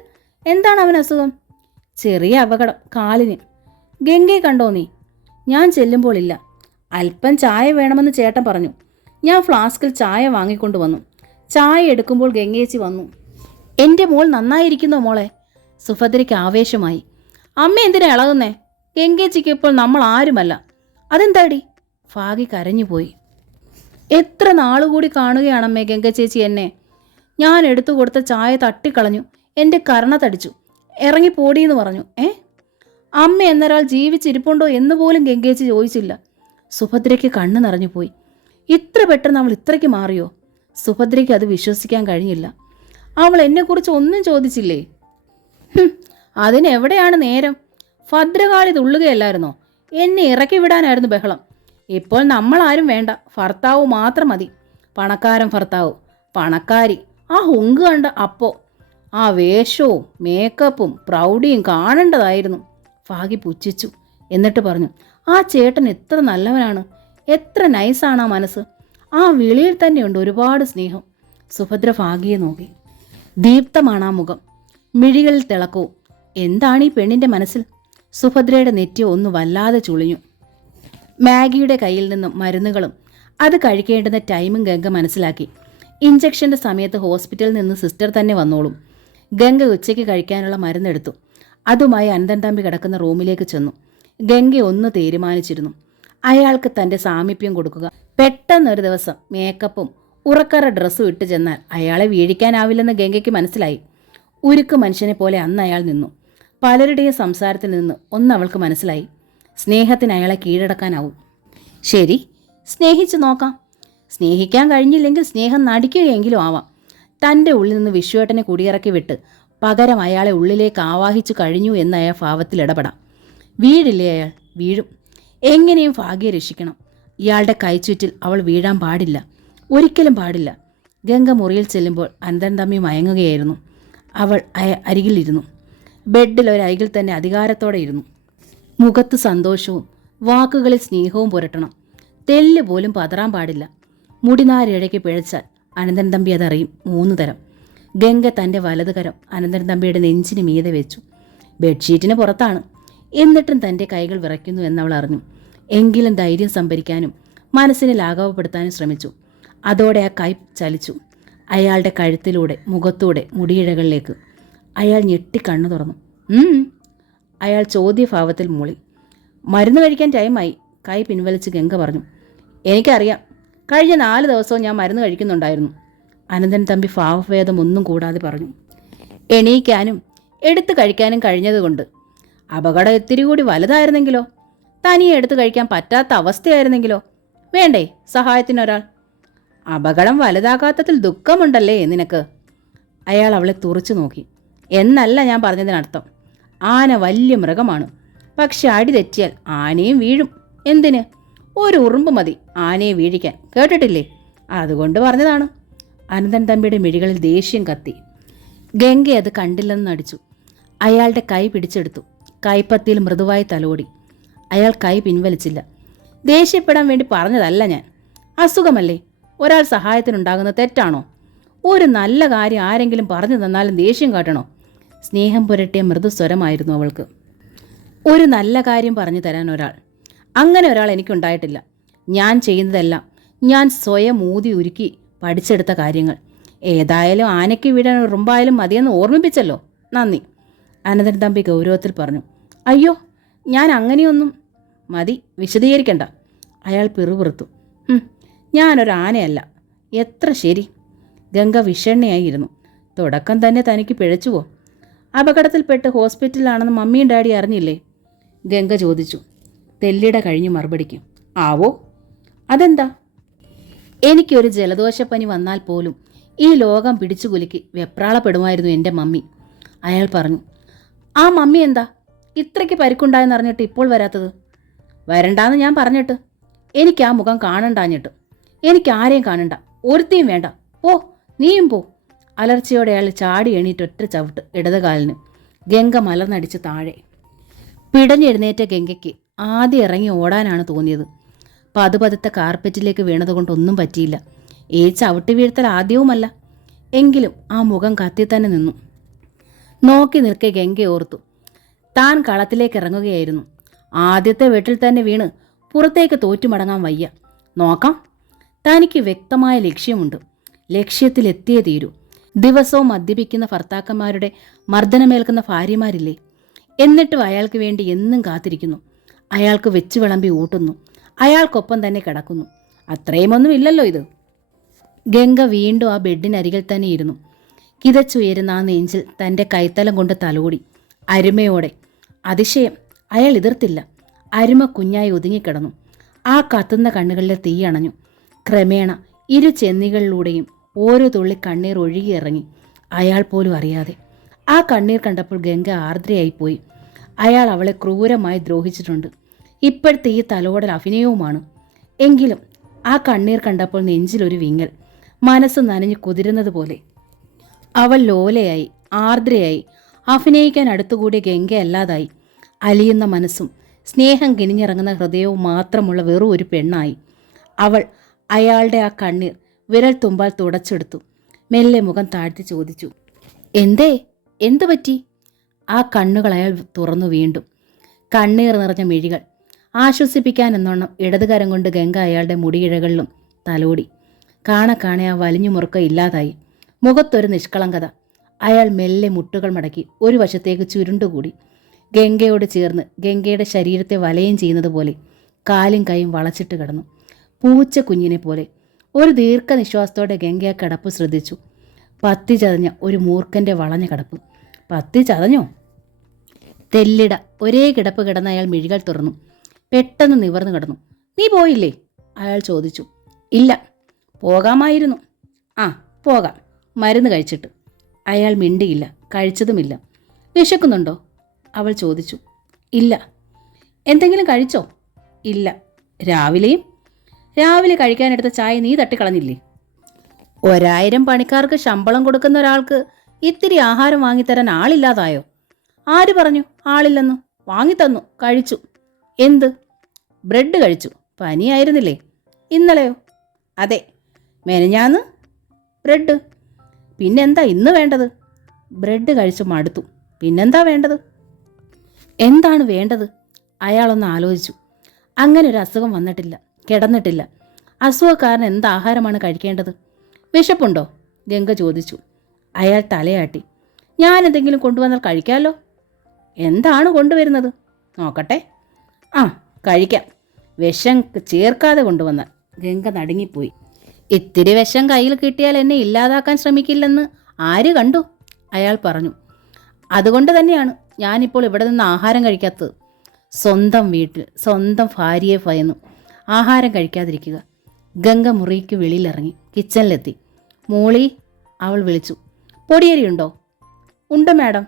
എന്താണ് അവൻ അസുഖം? ചെറിയ അപകടം, കാലിന്. ഗംഗയെ കണ്ടോ നീ? ഞാൻ ചെല്ലുമ്പോൾ ഇല്ല. അല്പം ചായ വേണമെന്ന് ചേട്ടൻ പറഞ്ഞു. ഞാൻ ഫ്ലാസ്കിൽ ചായ വാങ്ങിക്കൊണ്ട് വന്നു. ചായ എടുക്കുമ്പോൾ ഗംഗേച്ചി വന്നു. എൻ്റെ മോൾ നന്നായിരിക്കുന്നോ മോളെ? സുഭദ്രയ്ക്ക് ആവേശമായി. അമ്മ എന്തിനാ ഇളകുന്നേ? ഗംഗേച്ചിക്ക് ഇപ്പോൾ നമ്മൾ ആരുമല്ല. അതെന്താടി? ഭാഗി കരഞ്ഞുപോയി. എത്ര നാളുകൂടി കാണുകയാണമ്മേ ഗംഗച്ചേച്ചി എന്നെ. ഞാൻ എടുത്തു കൊടുത്ത ചായ തട്ടിക്കളഞ്ഞു. എൻ്റെ കരണ തടിച്ചു. ഇറങ്ങിപ്പോടിയെന്ന് പറഞ്ഞു. അമ്മ എന്നൊരാൾ ജീവിച്ചിരിപ്പുണ്ടോ എന്ന് പോലും ഗംഗേച്ചി ചോദിച്ചില്ല. സുഭദ്രയ്ക്ക് കണ്ണ് നിറഞ്ഞുപോയി. ഇത്ര പെട്ടെന്ന് അവൾ ഇത്രയ്ക്ക് മാറിയോ? സുഭദ്രയ്ക്ക് അത് വിശ്വസിക്കാൻ കഴിഞ്ഞില്ല. അവൾ എന്നെക്കുറിച്ച് ഒന്നും ചോദിച്ചില്ലേ? അതിനെവിടെയാണ് നേരം? ഭദ്രകാളി തുള്ളുകയല്ലായിരുന്നോ? എന്നെ ഇറക്കി വിടാനായിരുന്നു ബഹളം. ഇപ്പോൾ നമ്മളാരും വേണ്ട, ഭർത്താവ് മാത്രം മതി. പണക്കാരൻ ഭർത്താവ്, പണക്കാരി. ആ ഹുങ്ക് കണ്ട അപ്പോ ആ വേഷവും മേക്കപ്പും പ്രൗഢിയും കാണേണ്ടതായിരുന്നു. ഭാഗ്യ പുച്ഛിച്ചു. എന്നിട്ട് പറഞ്ഞു, ആ ചേട്ടൻ എത്ര നല്ലവനാണ്, എത്ര നൈസാണ് ആ മനസ്സ്. ആ വിളിയിൽ തന്നെയുണ്ട് ഒരുപാട് സ്നേഹം. സുഭദ്ര ഭാഗ്യയെ നോക്കി. ദീപ്തമാണ് ആ മുഖം, മിഴികളിൽ തിളക്കവും. എന്താണ് ഈ പെണ്ണിൻ്റെ മനസ്സിൽ? സുഭദ്രയുടെ നെറ്റി ഒന്ന് വല്ലാതെ ചുളിഞ്ഞു. മാഗിയുടെ കയ്യിൽ നിന്നും മരുന്നുകളും അത് കഴിക്കേണ്ടുന്ന ടൈമും ഗംഗ മനസ്സിലാക്കി. ഇഞ്ചക്ഷൻ്റെ സമയത്ത് ഹോസ്പിറ്റലിൽ നിന്ന് സിസ്റ്റർ തന്നെ വന്നോളും. ഗംഗ ഉച്ചയ്ക്ക് കഴിക്കാനുള്ള മരുന്നെടുത്തു. അതുമായി അനന്തൻ തമ്പി കിടക്കുന്ന റൂമിലേക്ക് ചെന്നു. ഗംഗ ഒന്ന് തീരുമാനിച്ചിരുന്നു, അയാൾക്ക് തൻ്റെ സാമീപ്യം കൊടുക്കുക. പെട്ടെന്നൊരു ദിവസം മേക്കപ്പും ഉറക്കറ ഡ്രസ്സും ഇട്ട് ചെന്നാൽ അയാളെ വീഴിക്കാനാവില്ലെന്ന് ഗംഗയ്ക്ക് മനസ്സിലായി. ഉരുക്ക് മനുഷ്യനെ പോലെ അന്ന് അയാൾ നിന്നു. പലരുടെയും സംസാരത്തിൽ നിന്ന് ഒന്നവൾക്ക് മനസ്സിലായി, സ്നേഹത്തിന് അയാളെ കീഴടക്കാനാവും. ശരി, സ്നേഹിച്ചു നോക്കാം. സ്നേഹിക്കാൻ കഴിഞ്ഞില്ലെങ്കിൽ സ്നേഹം നടിക്കുകയെങ്കിലും ആവാം. തൻ്റെ ഉള്ളിൽ നിന്ന് വിശ്വേട്ടനെ കുടിയിറക്കി വിട്ട് പകരം അയാളെ ഉള്ളിലേക്ക് ആവാഹിച്ചു കഴിഞ്ഞു എന്ന അയാൾ ഭാവത്തിൽ ഇടപെടാം. വീഴില്ലേ അയാൾ? വീഴും. എങ്ങനെയും ഭാഗ്യം രക്ഷിക്കണം. ഇയാളുടെ കൈച്ചുറ്റിൽ അവൾ വീഴാൻ പാടില്ല, ഒരിക്കലും പാടില്ല. ഗംഗ മുറിയിൽ ചെല്ലുമ്പോൾ അനന്തൻ തമ്പി മയങ്ങുകയായിരുന്നു. അവൾ അരികിലിരുന്നു. ബെഡിൽ ഒരരികിൽ തന്നെ അധികാരത്തോടെ ഇരുന്നു. മുഖത്ത് സന്തോഷവും വാക്കുകളിൽ സ്നേഹവും പുരട്ടണം. തെല്ല് പോലും പതറാൻ പാടില്ല. മുടിനാരിഴയ്ക്ക് പിഴച്ചാൽ അനന്തൻ തമ്പി അതറിയും. 3 തരം. ഗംഗ തൻ്റെ വലതുകരം അനന്തൻ തമ്പിയുടെ നെഞ്ചിന് മീതെ വെച്ചു. ബെഡ്ഷീറ്റിന് പുറത്താണ്. എന്നിട്ടും തൻ്റെ കൈകൾ വിറയ്ക്കുന്നു എന്നവൾ അറിഞ്ഞു. എങ്കിലും ധൈര്യം സംഭരിക്കാനും മനസ്സിനെ ലാഘവപ്പെടുത്താനും ശ്രമിച്ചു. അതോടെ ആ കൈ ചലിച്ചു. അയാളുടെ കഴുത്തിലൂടെ, മുഖത്തൂടെ, മുടിയിഴകളിലേക്ക്. അയാൾ ഞെട്ടി കണ്ണു തുറന്നു. അയാൾ ചോദ്യഭാവത്തിൽ മൂളി. മരുന്ന് കഴിക്കാൻ ടൈമായി. കൈ പിൻവലിച്ച് ഗംഗ പറഞ്ഞു, എനിക്കറിയാം, കഴിഞ്ഞ 4 ദിവസവും ഞാൻ മരുന്ന് കഴിക്കുന്നുണ്ടായിരുന്നു. അനന്തൻ തമ്പി ഭാവഭേദം ഒന്നും കൂടാതെ പറഞ്ഞു. എണീക്കാനും എടുത്തു കഴിക്കാനും കഴിഞ്ഞതുകൊണ്ട്. അപകടം ഇത്തിരി കൂടി വലുതായിരുന്നെങ്കിലോ? തനിയെ എടുത്തു കഴിക്കാൻ പറ്റാത്ത അവസ്ഥയായിരുന്നെങ്കിലോ? വേണ്ടേ സഹായത്തിനൊരാൾ? അപകടം വലുതാകാത്തതിൽ ദുഃഖമുണ്ടല്ലേ നിനക്ക്? അയാൾ അവളെ തുറച്ചു നോക്കി. എന്നല്ല ഞാൻ പറഞ്ഞതിനർത്ഥം. ആന വലിയ മൃഗമാണ്. പക്ഷെ അടി തെറ്റിയാൽ ആനയും വീഴും. എന്തിന്? ഒരു ഉറുമ്പ് മതി ആനയെ വീഴിക്കാൻ, കേട്ടിട്ടില്ലേ? അതുകൊണ്ട് പറഞ്ഞതാണ്. അനന്തൻ തമ്പിയുടെ മിഴികളിൽ ദേഷ്യം കത്തി. ഗംഗ അത് കണ്ടില്ലെന്ന് നടിച്ചു. അയാളുടെ കൈ പിടിച്ചെടുത്തു. കൈപ്പത്തിയിൽ മൃദുവായി തലോടി. അയാൾ കൈ പിൻവലിച്ചില്ല. ദേഷ്യപ്പെടാൻ വേണ്ടി പറഞ്ഞതല്ല ഞാൻ. അസുഖമല്ലേ? ഒരാൾ സഹായത്തിനുണ്ടാകുന്ന തെറ്റാണോ? ഒരു നല്ല കാര്യം ആരെങ്കിലും പറഞ്ഞു തന്നാലും ദേഷ്യം കാട്ടണോ? സ്നേഹം പുരട്ടിയ മൃദുസ്വരമായിരുന്നു അവൾക്ക്. ഒരു നല്ല കാര്യം പറഞ്ഞു തരാൻ ഒരാൾ. അങ്ങനെ ഒരാൾ എനിക്കുണ്ടായിട്ടില്ല. ഞാൻ ചെയ്യുന്നതെല്ലാം ഞാൻ സ്വയം ഊതി ഉരുക്കി പഠിച്ചെടുത്ത കാര്യങ്ങൾ. ഏതായാലും ആനയ്ക്ക് വീഴാൻ ഉറുമ്പായാലും മതിയെന്ന് ഓർമ്മിപ്പിച്ചല്ലോ. നന്ദി. അനന്തൻ തമ്പി ഗൗരവത്തിൽ പറഞ്ഞു. അയ്യോ, ഞാൻ അങ്ങനെയൊന്നും. മതി, വിശദീകരിക്കണ്ട. അയാൾ പിറുപിറുത്തു. ഞാനൊരാനയല്ല. എത്ര ശരി. ഗംഗ വിഷണ്ണയായിരുന്നു. തുടക്കം തന്നെ തനിക്ക് പിഴച്ചുവോ? അപകടത്തിൽപ്പെട്ട് ഹോസ്പിറ്റലിലാണെന്ന് മമ്മിയും ഡാഡി അറിഞ്ഞില്ലേ? ഗംഗ ചോദിച്ചു. തെല്ലിട കഴിഞ്ഞ് മറുപടിക്കും. ആവോ? അതെന്താ? എനിക്കൊരു ജലദോഷപ്പനി വന്നാൽ പോലും ഈ ലോകം പിടിച്ചുകുലുക്കി വെപ്രാളപ്പെടുമായിരുന്നു എൻ്റെ മമ്മി. അയാൾ പറഞ്ഞു. ആ മമ്മി എന്താ ഇത്രയ്ക്ക് പരിക്കുണ്ടായെന്നറിഞ്ഞിട്ട് ഇപ്പോൾ വരാത്തത്? വരണ്ടാന്ന് ഞാൻ പറഞ്ഞിട്ട്. എനിക്ക് ആ മുഖം കാണണ്ടാഞ്ഞിട്ട്. എനിക്ക് ആരെയും കാണണ്ട, ഒരുത്തിയും വേണ്ട. പോ, നീയും പോ. അലർച്ചയോടെ അയാൾ ചാടി എണീറ്റൊറ്റ ചവിട്ട് ഇടതുകാലിന്. ഗംഗ മലർന്നടിച്ച് താഴെ. പിടഞ്ഞെഴുന്നേറ്റ ഗംഗയ്ക്ക് ആദ്യം ഇറങ്ങി ഓടാനാണ് തോന്നിയത്. പതുപതുത്ത കാർപ്പറ്റിലേക്ക് വീണതുകൊണ്ടൊന്നും പറ്റിയില്ല. ഈ ചവിട്ടി വീഴ്ത്തൽ ആദ്യവുമല്ല. എങ്കിലും ആ മുഖം കത്തി തന്നെ നിന്നു. നോക്കി നിൽക്കെ ഗംഗ ഓർത്തു. താൻ കളത്തിലേക്ക് ഇറങ്ങുകയായിരുന്നു. ആദ്യത്തെ വെട്ടിൽ തന്നെ വീണ് പുറത്തേക്ക് തോറ്റുമടങ്ങാൻ വയ്യ. നോക്കാം. തനിക്ക് വ്യക്തമായ ലക്ഷ്യമുണ്ട്. ലക്ഷ്യത്തിലെത്തിയേ തീരൂ. ദിവസവും മദ്യപിക്കുന്ന ഭർത്താക്കന്മാരുടെ മർദ്ദനമേൽക്കുന്ന ഭാര്യമാരില്ലേ? എന്നിട്ടും അയാൾക്ക് വേണ്ടി എന്നും കാത്തിരിക്കുന്നു. അയാൾക്ക് വെച്ച് വിളമ്പി ഊട്ടുന്നു. അയാൾക്കൊപ്പം തന്നെ കിടക്കുന്നു. അത്രയുമൊന്നുമില്ലല്ലോ ഇത്. ഗംഗ വീണ്ടും ആ ബെഡിനരികിൽ തന്നെ ഇരുന്നു. കിതച്ചുയരുന്ന ആ നെഞ്ചിൽ തൻ്റെ കൈത്തലം കൊണ്ട് തലോടി അരുമയോടെ. അതിശയം, അയാൾ എതിർത്തില്ല. അരുമ കുഞ്ഞായി ഒതുങ്ങിക്കിടന്നു. ആ കത്തുന്ന കണ്ണുകളിലെ തീ അണഞ്ഞു. ക്രമേണ ഇരു ചെന്നികളിലൂടെയും ഓരോ തുള്ളി കണ്ണീർ ഒഴുകിയിറങ്ങി, അയാൾ പോലും അറിയാതെ. ആ കണ്ണീർ കണ്ടപ്പോൾ ഗംഗ ആർദ്രയായിപ്പോയി. അയാൾ അവളെ ക്രൂരമായി ദ്രോഹിച്ചിട്ടുണ്ട്. ഇപ്പോഴത്തെ ഈ തലോടൽ അഭിനയവുമാണ്. എങ്കിലും ആ കണ്ണീർ കണ്ടപ്പോൾ നെഞ്ചിലൊരു വിങ്ങൽ, മനസ്സ് നനഞ്ഞു കുതിരുന്നത് പോലെ. അവൾ ലോലയായി, ആർദ്രയായി. അഭിനയിക്കാൻ അടുത്തുകൂടിയ ഗംഗയല്ലാതായി. അലിയുന്ന മനസ്സും സ്നേഹം കിനിഞ്ഞിറങ്ങുന്ന ഹൃദയവും മാത്രമുള്ള വെറും ഒരു പെണ്ണായി അവൾ. അയാളുടെ ആ കണ്ണീർ വിരൽ തുമ്പാൽ തുടച്ചെടുത്തു. മെല്ലെ മുഖം താഴ്ത്തി ചോദിച്ചു, എന്തേ? എന്തു പറ്റി? ആ കണ്ണുകൾ അയാൾ തുറന്നു വീണ്ടും. കണ്ണീർ നിറഞ്ഞ മിഴികൾ. ആശ്വസിപ്പിക്കാൻ എന്നോണം ഇടതുകരം കൊണ്ട് ഗംഗ അയാളുടെ മുടിയിഴകളിലും തലോടി. കാണെ ആ വലിഞ്ഞു മുറുക്കം ഇല്ലാതായി. മുഖത്തൊരു നിഷ്കളങ്കത. അയാൾ മെല്ലെ മുട്ടുകൾ മടക്കി ഒരു വശത്തേക്ക് ചുരുണ്ടുകൂടി. ഗംഗയോട് ചേർന്ന് ഗംഗയുടെ ശരീരത്തെ വലയം ചെയ്യുന്നത് പോലെ കാലും കൈയും വളച്ചിട്ട് കിടന്നു. പൂച്ച കുഞ്ഞിനെ പോലെ. ഒരു ദീർഘനിശ്വാസത്തോടെ ഗംഗ ആ കിടപ്പ് ശ്രദ്ധിച്ചു. പത്തി ചതഞ്ഞ ഒരു മൂർഖൻ്റെ വളഞ്ഞ കിടപ്പ്. പത്തി ചതഞ്ഞോ? തെല്ലിട ഒരേ കിടപ്പ് കിടന്ന അയാൾ മിഴികൾ തുറന്നു. പെട്ടെന്ന് നിവർന്നു കിടന്നു. നീ പോയില്ലേ? അയാൾ ചോദിച്ചു. ഇല്ല, പോകാമായിരുന്നു. ആ, പോകാം, മരുന്ന് കഴിച്ചിട്ട്. അയാൾ മിണ്ടിയില്ല, കഴിച്ചതുമില്ല. വിശക്കുന്നുണ്ടോ? അവൾ ചോദിച്ചു. ഇല്ല. എന്തെങ്കിലും കഴിച്ചോ? ഇല്ല. രാവിലെ കഴിക്കാനെടുത്ത ചായ നീ തട്ടിക്കളഞ്ഞില്ലേ? 1000 പണിക്കാർക്ക് ശമ്പളം കൊടുക്കുന്ന ഒരാൾക്ക് ഇത്തിരി ആഹാരം വാങ്ങിത്തരാൻ ആളില്ലാതായോ? ആര് പറഞ്ഞു ആളില്ലെന്നു? വാങ്ങിത്തന്നു, കഴിച്ചു. എന്ത്? ബ്രെഡ് കഴിച്ചു. പനിയായിരുന്നില്ലേ? ഇന്നലെയോ? അതെ. മെനഞ്ഞാന്ന് ബ്രെഡ്. പിന്നെന്താ ഇന്ന് വേണ്ടത്? ബ്രെഡ് കഴിച്ചു മടുത്തു. പിന്നെന്താ വേണ്ടത്? എന്താണ് വേണ്ടത്? അയാളൊന്ന് ആലോചിച്ചു. അങ്ങനെ ഒരു അസുഖം വന്നിട്ടില്ല, കിടന്നിട്ടില്ല. അസുഖക്കാരൻ എന്ത് ആഹാരമാണ് കഴിക്കേണ്ടത്? വിശപ്പുണ്ടോ? ഗംഗ ചോദിച്ചു. അയാൾ തലയാട്ടി. ഞാൻ എന്തെങ്കിലും കൊണ്ടുവന്നാൽ കഴിക്കാമല്ലോ. എന്താണ് കൊണ്ടുവരുന്നത്? നോക്കട്ടെ. ആ, കഴിക്കാം. വിഷം ചേർക്കാതെ കൊണ്ടുവന്നാൽ. ഗംഗ നടുങ്ങിപ്പോയി. ഇത്തിരി വിഷം കയ്യിൽ കിട്ടിയാൽ എന്നെ ഇല്ലാതാക്കാൻ ശ്രമിക്കില്ലെന്ന് ആര് കണ്ടു? അയാൾ പറഞ്ഞു. അതുകൊണ്ട് തന്നെയാണ് ഞാനിപ്പോൾ ഇവിടെ നിന്ന് ആഹാരം കഴിക്കാത്തത്. സ്വന്തം വീട്ടിൽ സ്വന്തം ഭാര്യയെ ഭയന്നു ആഹാരം കഴിക്കാതിരിക്കുക. ഗംഗ മുറിക്ക് വെളിയിലിറങ്ങി കിച്ചണിലെത്തി. മോളി, അവൾ വിളിച്ചു. പൊടിയരിയുണ്ടോ? ഉണ്ട് മാഡം.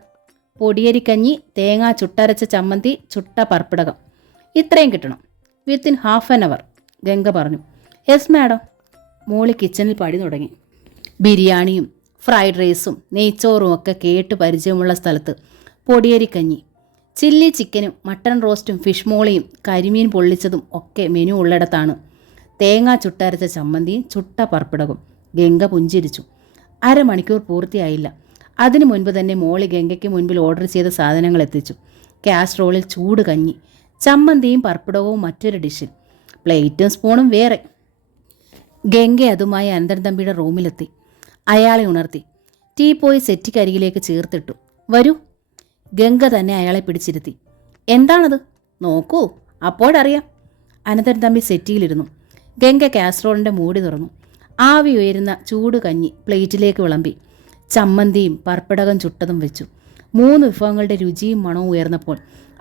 പൊടിയരിക്കഞ്ഞി, തേങ്ങ ചുട്ടരച്ച ചമ്മന്തി, ചുട്ട പർപ്പിടകം. ഇത്രയും കിട്ടണം. Within half an hour, Ganga പറഞ്ഞു. Yes madam. മോളി കിച്ചണിൽ പടി തുടങ്ങി. ബിരിയാണിയും ഫ്രൈഡ് റൈസും നെയ്ച്ചോറും ഒക്കെ കേട്ട് പരിചയമുള്ള സ്ഥലത്ത് പൊടിയരിക്കഞ്ഞി, ചില്ലി ചിക്കനും മട്ടൺ റോസ്റ്റും ഫിഷ് മോളിയും കരിമീൻ പൊള്ളിച്ചതും ഒക്കെ മെനു ഉള്ളിടത്താണ് തേങ്ങ ചുട്ടരച്ച ചമ്മന്തിയും ചുട്ട പർപ്പിടകും. ഗംഗ പുഞ്ചിരിച്ചു. 1/2 മണിക്കൂർ പൂർത്തിയായില്ല. അതിനു മുൻപ് തന്നെ മോളി ഗംഗയ്ക്ക് മുൻപിൽ ഓർഡർ ചെയ്ത സാധനങ്ങൾ എത്തിച്ചു. കാസ്ട്രോളിൽ ചൂട് കഞ്ഞി, ചമ്മന്തിയും പർപ്പിടകവും മറ്റൊരു ഡിഷിൽ, പ്ലേറ്റും സ്പൂണും വേറെ. ഗംഗ അതുമായി അനന്തൻ തമ്പിയുടെ റൂമിലെത്തി. അയാളെ ഉണർത്തി. ടീ പോയി സെറ്റിക്കരികിലേക്ക് ചേർത്തിട്ടു. വരൂ. ഗംഗ തന്നെ അയാളെ പിടിച്ചിരുത്തി. എന്താണത്? നോക്കൂ, അപ്പോഴറിയാം. അനന്തൻ തമ്പി സെറ്റിയിലിരുന്നു. ഗംഗ കാസ്ട്രോളിൻ്റെ മൂടി തുറന്നു. ആവി ഉയരുന്ന ചൂട് കഞ്ഞി പ്ലേറ്റിലേക്ക് വിളമ്പി. ചമ്മന്തിയും പർപ്പിടകം ചുട്ടതും വെച്ചു. 3 വിഭവങ്ങളുടെ രുചിയും മണവും ഉയർന്നപ്പോൾ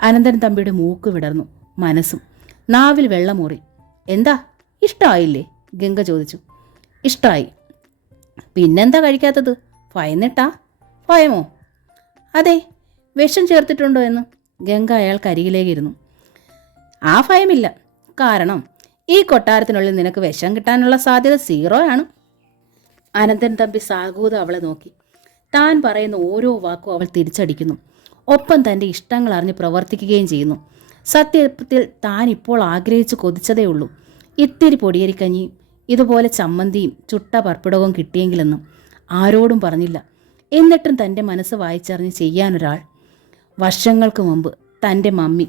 അനന്തൻ തമ്പിയുടെ മൂക്ക് വിടർന്നു, മനസ്സും. നാവിൽ വെള്ളമൂറി. എന്താ, ഇഷ്ടമായില്ലേ? ഗംഗ ചോദിച്ചു. ഇഷ്ടമായി. പിന്നെന്താ കഴിക്കാത്തത്? ഭയന്നിട്ടാ? ഭയമോ? അതെ. വിഷം ചേർത്തിട്ടുണ്ടോ എന്ന്? ഗംഗ അയാൾക്കരികിലേക്കിരുന്നു. ആ ഭയമില്ല. കാരണം ഈ കൊട്ടാരത്തിനുള്ളിൽ നിനക്ക് വിഷം കിട്ടാനുള്ള സാധ്യത 0 ആണ്. അനന്തൻ തമ്പി സാഗൂതം അവളെ നോക്കി. താൻ പറയുന്ന ഓരോ വാക്കും അവൾ തിരിച്ചടിക്കുന്നു. ഒപ്പം തൻ്റെ ഇഷ്ടങ്ങൾ അറിഞ്ഞ് പ്രവർത്തിക്കുകയും ചെയ്യുന്നു. സത്യത്തിൽ താൻ ഇപ്പോൾ ആഗ്രഹിച്ച് കൊതിച്ചതേ ഉള്ളൂ. ഇത്തിരി പൊടിയരിക്കഞ്ഞിയും ഇതുപോലെ ചമ്മന്തിയും ചുട്ട പർപ്പിടകവും കിട്ടിയെങ്കിലെന്നും ആരോടും പറഞ്ഞില്ല. എന്നിട്ടും തൻ്റെ മനസ്സ് വായിച്ചറിഞ്ഞ് ചെയ്യാനൊരാൾ. വർഷങ്ങൾക്ക് മുമ്പ് തൻ്റെ മമ്മി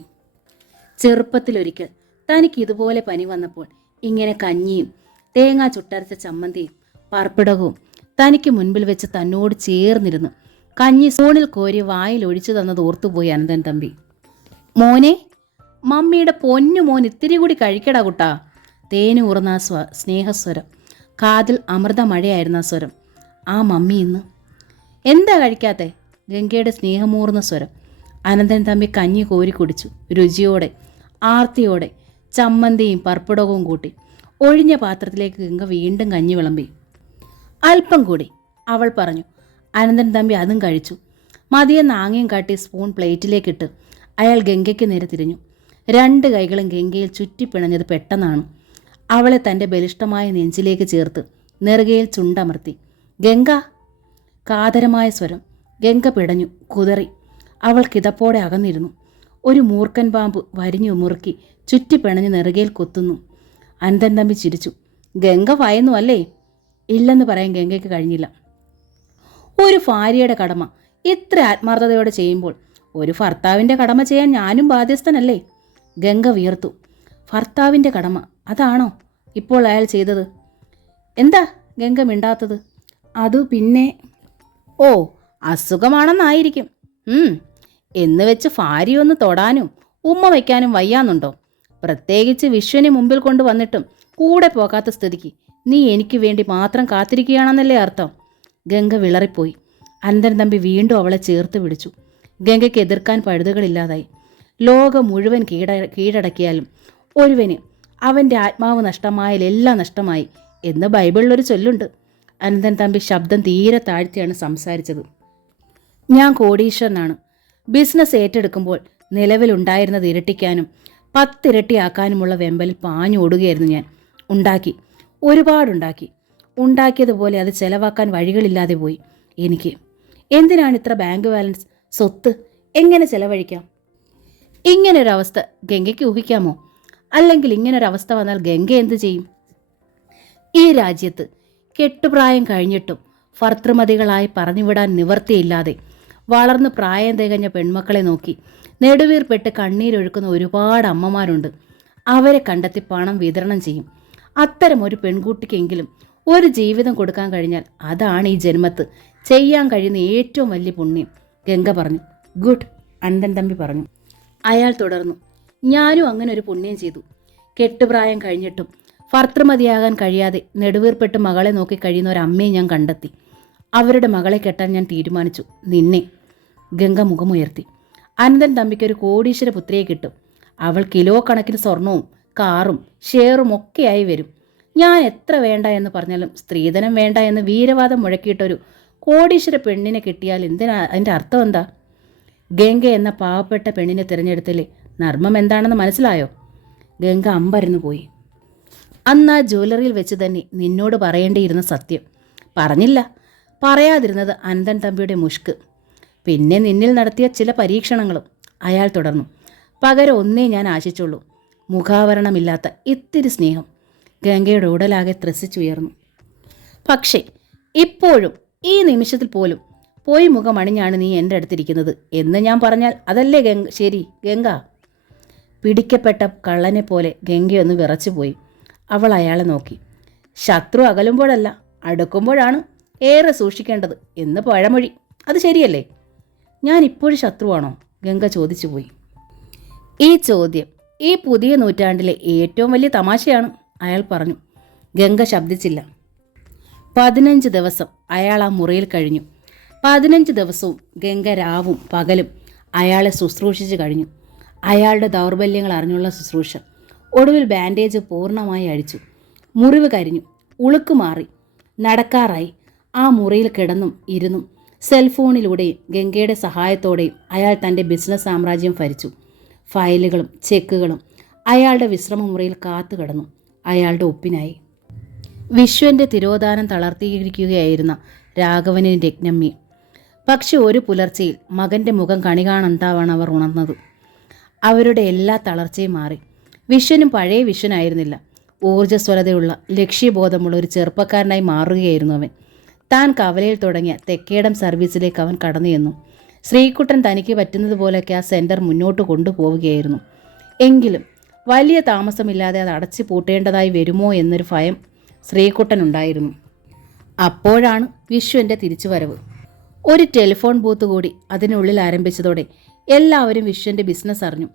ചെറുപ്പത്തിലൊരിക്കൽ തനിക്ക് ഇതുപോലെ പനി വന്നപ്പോൾ ഇങ്ങനെ കഞ്ഞിയും തേങ്ങ ചുട്ടരച്ച ചമ്മന്തിയും പാർപ്പിടകവും തനിക്ക് മുൻപിൽ വെച്ച് തന്നോട് ചേർന്നിരുന്നു കഞ്ഞി സൂണിൽ കോരി വായിൽ ഒഴിച്ചു തന്നത് ഓർത്തുപോയി അനന്തൻ തമ്പി. മോനെ, മമ്മിയുടെ പൊന്നു മോൻ ഇത്തിരി കൂടി കഴിക്കടാ കുട്ടാ. തേനൂർന്ന സ്നേഹസ്വരം, കാതിൽ അമൃത മഴയായിരുന്ന സ്വരം. ആ മമ്മി ഇന്ന് എന്താ കഴിക്കാത്തെ? ഗംഗയുടെ സ്നേഹമൂർന്ന സ്വരം. അനന്തൻ തമ്പി കഞ്ഞി കോരി കുടിച്ചു രുചിയോടെ, ആർത്തിയോടെ. ചമ്മന്തിയും പർപ്പിടകവും കൂട്ടി ഒഴിഞ്ഞ പാത്രത്തിലേക്ക് ഗംഗ വീണ്ടും കഞ്ഞി വിളമ്പി. അല്പം കൂടി, അവൾ പറഞ്ഞു. അനന്തൻ തമ്പി അതും കഴിച്ചു. മതിയെന്ന് ആംഗ്യം കാട്ടി സ്പൂൺ പ്ലേറ്റിലേക്കിട്ട് അയാൾ ഗംഗയ്ക്ക് നേരെ തിരിഞ്ഞു. 2 കൈകളും ഗംഗയിൽ ചുറ്റിപ്പിണഞ്ഞത് പെട്ടെന്നാണ്. അവളെ തൻ്റെ ബലിഷ്ടമായ നെഞ്ചിലേക്ക് ചേർത്ത് നെറുകയിൽ ചുണ്ടമർത്തി. ഗംഗ! കാതരമായ സ്വരം. ഗംഗ പിടഞ്ഞു, കുതറി. അവൾ കിതപ്പോടെ അകന്നിരുന്നു. ഒരു മൂർഖൻ പാമ്പ് വരിഞ്ഞു മുറുക്കി ചുറ്റിപ്പിണഞ്ഞ് നെറുകയിൽ കൊത്തുന്നു. അനന്തൻ തമ്പി ചിരിച്ചു. ഗംഗ ഭയന്നു അല്ലേ? ഇല്ലെന്ന് പറയാൻ ഗംഗയ്ക്ക് കഴിഞ്ഞില്ല. ഒരു ഭാര്യയുടെ കടമ ഇത്ര ആത്മാർത്ഥതയോടെ ചെയ്യുമ്പോൾ ഒരു ഭർത്താവിൻ്റെ കടമ ചെയ്യാൻ ഞാനും ബാധ്യസ്ഥനല്ലേ? ഗംഗ വിയർത്തു. ഭർത്താവിൻ്റെ കടമ, അതാണോ ഇപ്പോൾ അയാൾ ചെയ്തത്? എന്താ ഗംഗ മിണ്ടാത്തത്? അതു പിന്നെ, ഓ, അസുഖമാണെന്നായിരിക്കും. എന്ന് വെച്ച് ഭാര്യയൊന്ന് തൊടാനും ഉമ്മ വയ്ക്കാനും വയ്യാന്നുണ്ടോ? പ്രത്യേകിച്ച് വിശ്വനെ മുമ്പിൽ കൊണ്ട് വന്നിട്ടും കൂടെ പോകാത്ത സ്ഥിതിക്ക് നീ എനിക്ക് വേണ്ടി മാത്രം കാത്തിരിക്കുകയാണെന്നല്ലേ അർത്ഥം? ഗംഗ വിളറിപ്പോയി. അനന്തൻ തമ്പി വീണ്ടും അവളെ ചേർത്ത് പിടിച്ചു. ഗംഗയ്ക്ക് എതിർക്കാൻ പഴുതുകളില്ലാതായി. ലോകം മുഴുവൻ കീഴടക്കിയാലും ഒരുവന് അവൻ്റെ ആത്മാവ് നഷ്ടമായാൽ എല്ലാം നഷ്ടമായി എന്ന് ബൈബിളിലൊരു ചൊല്ലുണ്ട്. അനന്തൻ തമ്പി ശബ്ദം തീരെ താഴ്ത്തിയാണ് സംസാരിച്ചത്. ഞാൻ കോടീശ്വരനാണ്. ബിസിനസ് ഏറ്റെടുക്കുമ്പോൾ നിലവിലുണ്ടായിരുന്നത് ഇരട്ടിക്കാനും 10 ഇരട്ടിയാക്കാനുമുള്ള വെമ്പലിൽ പാഞ്ഞോടുകയായിരുന്നു ഞാൻ. ഉണ്ടാക്കി, ഒരുപാടുണ്ടാക്കി. ഉണ്ടാക്കിയതുപോലെ അത് ചെലവാക്കാൻ വഴികളില്ലാതെ പോയി എനിക്ക്. എന്തിനാണ് ഇത്ര ബാങ്ക് ബാലൻസ്, സ്വത്ത്? എങ്ങനെ ചെലവഴിക്കാം? ഇങ്ങനൊരവസ്ഥ ഗംഗയ്ക്ക് ഊഹിക്കാമോ? അല്ലെങ്കിൽ ഇങ്ങനൊരവസ്ഥ വന്നാൽ ഗംഗ എന്തു ചെയ്യും? ഈ രാജ്യത്ത് കെട്ടുപ്രായം കഴിഞ്ഞിട്ടും ഭർത്തൃമതികളായി പറഞ്ഞുവിടാൻ നിവർത്തിയില്ലാതെ വളർന്ന് പ്രായം തികഞ്ഞ പെൺമക്കളെ നോക്കി നെടുവീർപ്പെട്ട് കണ്ണീരൊഴുക്കുന്ന ഒരുപാട് അമ്മമാരുണ്ട്. അവരെ കണ്ടെത്തി പണം വിതരണം ചെയ്യും. അത്തരം ഒരു പെൺകുട്ടിക്കെങ്കിലും ഒരു ജീവിതം കൊടുക്കാൻ കഴിഞ്ഞാൽ അതാണ് ഈ ജന്മത്ത് ചെയ്യാൻ കഴിയുന്ന ഏറ്റവും വലിയ പുണ്യം. ഗംഗ പറഞ്ഞു. ഗുഡ്, അനന്തൻ തമ്പി പറഞ്ഞു. അയാൾ തുടർന്നു. ഞാനും അങ്ങനെ ഒരു പുണ്യം ചെയ്തു. കെട്ടുപ്രായം കഴിഞ്ഞിട്ടും ഭർത്തൃമതിയാകാൻ കഴിയാതെ നെടുവീർപ്പെട്ട് മകളെ നോക്കി കഴിയുന്ന ഒരമ്മയെ ഞാൻ കണ്ടെത്തി. അവരുടെ മകളെ കെട്ടാൻ ഞാൻ തീരുമാനിച്ചു. നിന്നെ. ഗംഗ മുഖമുയർത്തി. അനന്തൻ തമ്പിക്കൊരു കോടീശ്വര പുത്രിയെ കിട്ടും. അവൾ കിലോ കണക്കിന് സ്വർണവും കാറും ഷെയറും ഒക്കെയായി വരും. ഞാൻ എത്ര വേണ്ട എന്ന് പറഞ്ഞാലും സ്ത്രീധനം വേണ്ട എന്ന് വീരവാദം മുഴക്കിയിട്ടൊരു കോടീശ്വര പെണ്ണിനെ കിട്ടിയാൽ അതിൻ്റെ അർത്ഥം എന്താ? ഗംഗ എന്ന പാവപ്പെട്ട പെണ്ണിനെ തിരഞ്ഞെടുത്തില്ലേ നർമ്മം എന്താണെന്ന് മനസ്സിലായോ? ഗംഗ അമ്പരന്നു പോയി. അന്ന് ആ ജ്വല്ലറിയിൽ വെച്ച് തന്നെ നിന്നോട് പറയേണ്ടിയിരുന്ന സത്യം പറഞ്ഞില്ല. പറയാതിരുന്നത് അനന്തൻ തമ്പിയുടെ മുഷ്ക്. പിന്നെ നിന്നിൽ നടത്തിയ ചില പരീക്ഷണങ്ങളും. അയാൾ തുടർന്നു. പകരം ഒന്നേ ഞാൻ ആശിച്ചുള്ളൂ, മുഖാവരണമില്ലാത്ത ഇത്തിരി സ്നേഹം. ഗംഗയുടെ ഉടലാകെ ത്രസിച്ചുയർന്നു. പക്ഷേ ഇപ്പോഴും ഈ നിമിഷത്തിൽ പോലും പോയി മുഖമണിഞ്ഞാണ് നീ എൻ്റെ അടുത്തിരിക്കുന്നത് എന്ന് ഞാൻ പറഞ്ഞാൽ അതല്ലേ ശരി ഗംഗ? പിടിക്കപ്പെട്ട കള്ളനെ പോലെ ഗംഗയൊന്ന് വിറച്ചുപോയി. അവൾ അയാളെ നോക്കി. ശത്രു അകലുമ്പോഴല്ല അടുക്കുമ്പോഴാണ് ഏറെ സൂക്ഷിക്കേണ്ടത് എന്ന് പഴമൊഴി. അത് ശരിയല്ലേ? ഞാൻ ഇപ്പോഴും ശത്രുവാണോ? ഗംഗ ചോദിച്ചുപോയി. ഈ ചോദ്യം ഈ പുതിയ നൂറ്റാണ്ടിലെ ഏറ്റവും വലിയ തമാശയാണ്, അയാൾ പറഞ്ഞു. ഗംഗ ശബ്ദിച്ചില്ല. 15 ദിവസം അയാൾ ആ മുറിയിൽ കഴിഞ്ഞു. 15 ദിവസവും ഗംഗ രാവും പകലും അയാളെ ശുശ്രൂഷിച്ച് കഴിഞ്ഞു. അയാളുടെ ദൗർബല്യങ്ങൾ അറിഞ്ഞുള്ള ശുശ്രൂഷ. ഒടുവിൽ ബാൻഡേജ് പൂർണ്ണമായി അഴിച്ചു. മുറിവ് കരിഞ്ഞു, ഉളുക്ക് മാറി, നടക്കാറായി. ആ മുറിയിൽ കിടന്നും ഇരുന്നും സെൽഫോണിലൂടെയും ഗംഗയുടെ സഹായത്തോടെയും അയാൾ തൻ്റെ ബിസിനസ് സാമ്രാജ്യം ഭരിച്ചു. ഫയലുകളും ചെക്കുകളും അയാളുടെ വിശ്രമമുറിയിൽ കാത്തു കിടന്നു അയാളുടെ ഒപ്പിനായി. വിശ്വൻ്റെ തിരോധാനം തളർത്തിയിരിക്കുകയായിരുന്ന രാഘവനും രത്നമ്മയും. പക്ഷെ ഒരു പുലർച്ചയിൽ മകൻ്റെ മുഖം കണി കാണണ്ടാവാണ് അവർ ഉണർന്നത്. അവരുടെ എല്ലാ തളർച്ചയും മാറി. വിശ്വനും പഴയ വിശ്വനായിരുന്നില്ല. ഊർജ്ജസ്വലതയുള്ള ലക്ഷ്യബോധമുള്ള ഒരു ചെറുപ്പക്കാരനായി മാറുകയായിരുന്നു അവൻ. താൻ കവലയിൽ തുടങ്ങിയ തെക്കേടം സർവീസിലേക്ക് അവൻ കടന്നു ചെന്നു. ശ്രീകുട്ടൻ തനിക്ക് പറ്റുന്നത് പോലെയൊക്കെ ആ സെൻറ്റർ മുന്നോട്ട് കൊണ്ടുപോവുകയായിരുന്നു. എങ്കിലും വലിയ താമസമില്ലാതെ അത് അടച്ചു പൂട്ടേണ്ടതായി വരുമോ എന്നൊരു ഭയം ശ്രീകുട്ടനുണ്ടായിരുന്നു. അപ്പോഴാണ് വിശ്വൻ്റെ തിരിച്ചുവരവ്. ഒരു ടെലിഫോൺ ബൂത്ത് കൂടി അതിനുള്ളിൽ ആരംഭിച്ചതോടെ എല്ലാവരും വിശ്വൻ്റെ ബിസിനസ് അറിഞ്ഞു.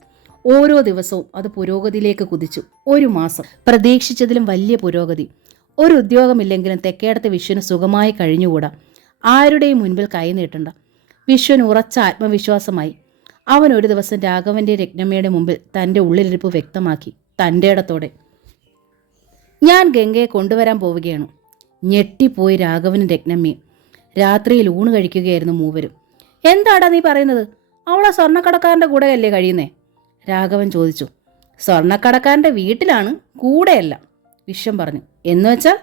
ഓരോ ദിവസവും അത് പുരോഗതിയിലേക്ക് കുതിച്ചു. ഒരു മാസം പ്രതീക്ഷിച്ചതിലും വലിയ പുരോഗതി. ഒരു ഉദ്യോഗമില്ലെങ്കിലും തെക്കേടത്തെ വിശ്വന് സുഖമായി കഴിഞ്ഞുകൂടാ. ആരുടെയും മുൻപിൽ കൈ നീട്ടണ്ട. വിശ്വന് ഉറച്ച ആത്മവിശ്വാസമായി. അവൻ ഒരു ദിവസം രാഘവൻ്റെ രത്നമ്മയുടെ മുമ്പിൽ തൻ്റെ ഉള്ളിലിരിപ്പ് വ്യക്തമാക്കി തൻ്റെ ഇടത്തോടെ. ഞാൻ ഗംഗയെ കൊണ്ടുവരാൻ പോവുകയാണ്. ഞെട്ടിപ്പോയി രാഘവനും രത്നമ്മയും. രാത്രിയിൽ ഊണ് കഴിക്കുകയായിരുന്നു മൂവരും. എന്താടാ നീ പറയുന്നത്? അവളെ സ്വർണ്ണക്കടക്കാരൻ്റെ കൂടെയല്ലേ കഴിയുന്നേ? രാഘവൻ ചോദിച്ചു. സ്വർണ്ണക്കടക്കാരൻ്റെ വീട്ടിലാണ്, കൂടെയല്ല, വിശ്വൻ പറഞ്ഞു. എന്നുവെച്ചാൽ?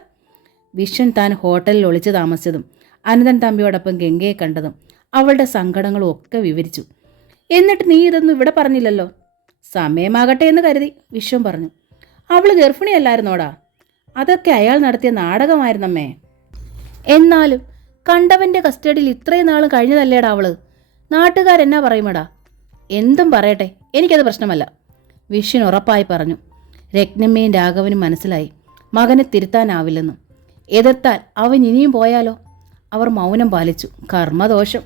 വിശ്വൻ താൻ ഹോട്ടലിൽ ഒളിച്ചു താമസിച്ചതും അനന്തൻ തമ്പിയോടൊപ്പം ഗംഗയെ കണ്ടതും അവളുടെ സങ്കടങ്ങളും ഒക്കെ വിവരിച്ചു. എന്നിട്ട് നീ ഇതൊന്നും ഇവിടെ പറഞ്ഞില്ലല്ലോ. സമയമാകട്ടെ എന്ന് കരുതി, വിശ്വൻ പറഞ്ഞു. അവൾ ഗർഭിണിയല്ലായിരുന്നോടാ? അതൊക്കെ അയാൾ നടത്തിയ നാടകമായിരുന്നമ്മേ. എന്നാലും കണ്ടവൻ്റെ കസ്റ്റഡിയിൽ ഇത്രയും നാളും കഴിഞ്ഞതല്ലേടാ അവള്. നാട്ടുകാരെന്നാ പറയുമടാ? എന്തും പറയട്ടെ, എനിക്കത് പ്രശ്നമല്ല, വിശ്വൻ ഉറപ്പായി പറഞ്ഞു. രത്നമ്മയും രാഘവനും മനസ്സിലായി മകനെ തിരുത്താനാവില്ലെന്നും. എതിർത്താൽ അവൻ ഇനിയും പോയാലോ? അവർ മൗനം പാലിച്ചു. കർമ്മദോഷം.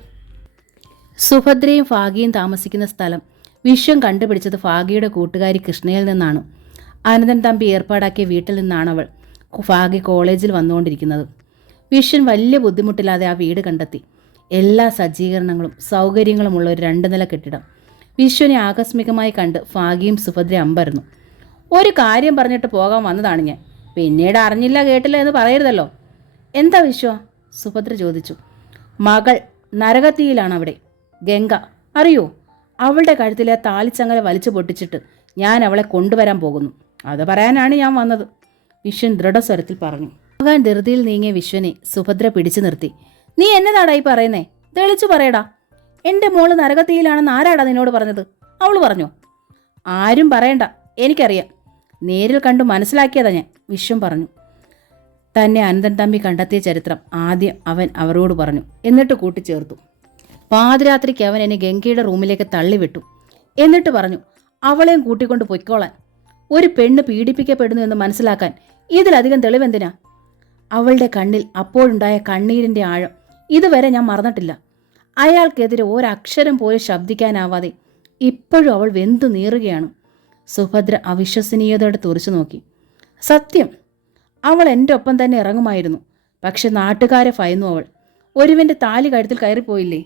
സുഭദ്രയും ഭാഗ്യയും താമസിക്കുന്ന സ്ഥലം വിശ്വൻ കണ്ടുപിടിച്ചത് ഭാഗ്യയുടെ കൂട്ടുകാരി കൃഷ്ണയിൽ നിന്നാണ്. അനന്തൻ തമ്പി ഏർപ്പാടാക്കിയ വീട്ടിൽ നിന്നാണ് അവൾ ഭാഗ്യ കോളേജിൽ വന്നുകൊണ്ടിരിക്കുന്നത്. വിശ്വൻ വലിയ ബുദ്ധിമുട്ടില്ലാതെ ആ വീട് കണ്ടെത്തി. എല്ലാ സജ്ജീകരണങ്ങളും സൗകര്യങ്ങളുമുള്ള ഒരു 2 നില കെട്ടിടം. വിശ്വനെ ആകസ്മികമായി കണ്ട് ഭാഗ്യയും സുഭദ്ര അമ്പരന്നു. ഒരു കാര്യം പറഞ്ഞിട്ട് പോകാൻ വന്നതാണ് ഞാൻ. പിന്നീട് അറിഞ്ഞില്ല കേട്ടില്ല എന്ന് പറയരുതല്ലോ. എന്താ വിശ്വ? സുഭദ്ര ചോദിച്ചു. മകൾ നരകത്തിയിലാണ് അവിടെ. ഗംഗ, അറിയോ? അവളുടെ കഴുത്തിലെ താലിച്ചങ്ങല വലിച്ചു പൊട്ടിച്ചിട്ട് ഞാൻ അവളെ കൊണ്ടുവരാൻ പോകുന്നു. അത് പറയാനാണ് ഞാൻ വന്നത്, വിശ്വൻ ദൃഢസ്വരത്തിൽ പറഞ്ഞു. മകൻ ധൃതിയിൽ നീങ്ങിയ വിശ്വനെ സുഭദ്ര പിടിച്ചു നിർത്തി. നീ എന്നതാടായി പറയുന്നേ? തെളിച്ചു പറയടാ. എൻ്റെ മോള് നരകത്തിയിലാണെന്ന് ആരാടാ നിന്നോട് പറഞ്ഞത്? അവൾ പറഞ്ഞോ? ആരും പറയണ്ട, എനിക്കറിയാം. നേരിൽ കണ്ടു മനസ്സിലാക്കിയതാ ഞാൻ, വിശ്വൻ പറഞ്ഞു. തന്നെ അനന്തൻ തമ്പി കണ്ടെത്തിയ ചരിത്രം ആദ്യം അവൻ അവരോട് പറഞ്ഞു. എന്നിട്ട് കൂട്ടിച്ചേർത്തു. പാതിരാത്രിക്ക് അവൻ എന്നെ ഗംഗയുടെ റൂമിലേക്ക് തള്ളിവിട്ടു. എന്നിട്ട് പറഞ്ഞു അവളെയും കൂട്ടിക്കൊണ്ട് പൊയ്ക്കോളാൻ. ഒരു പെണ്ണ് പീഡിപ്പിക്കപ്പെടുന്നു എന്ന് മനസ്സിലാക്കാൻ ഇതിലധികം തെളിവെന്തിനാ? അവളുടെ കണ്ണിൽ അപ്പോഴുണ്ടായ കണ്ണീരിൻ്റെ ആഴം ഇതുവരെ ഞാൻ മറന്നിട്ടില്ല. അയാൾക്കെതിരെ ഒരക്ഷരം പോലും ശബ്ദിക്കാനാവാതെ ഇപ്പോഴും അവൾ വെന്തു നീറുകയാണ്. സുഭദ്ര അവിശ്വസനീയതയോടെ തുറച്ചു നോക്കി. സത്യം, അവൾ എൻ്റെ ഒപ്പം തന്നെ ഇറങ്ങുമായിരുന്നു. പക്ഷെ നാട്ടുകാരെ ഭയന്നു അവൾ. ഒരുവൻ്റെ താലി കഴുത്തിൽ കയറിപ്പോയില്ലേ?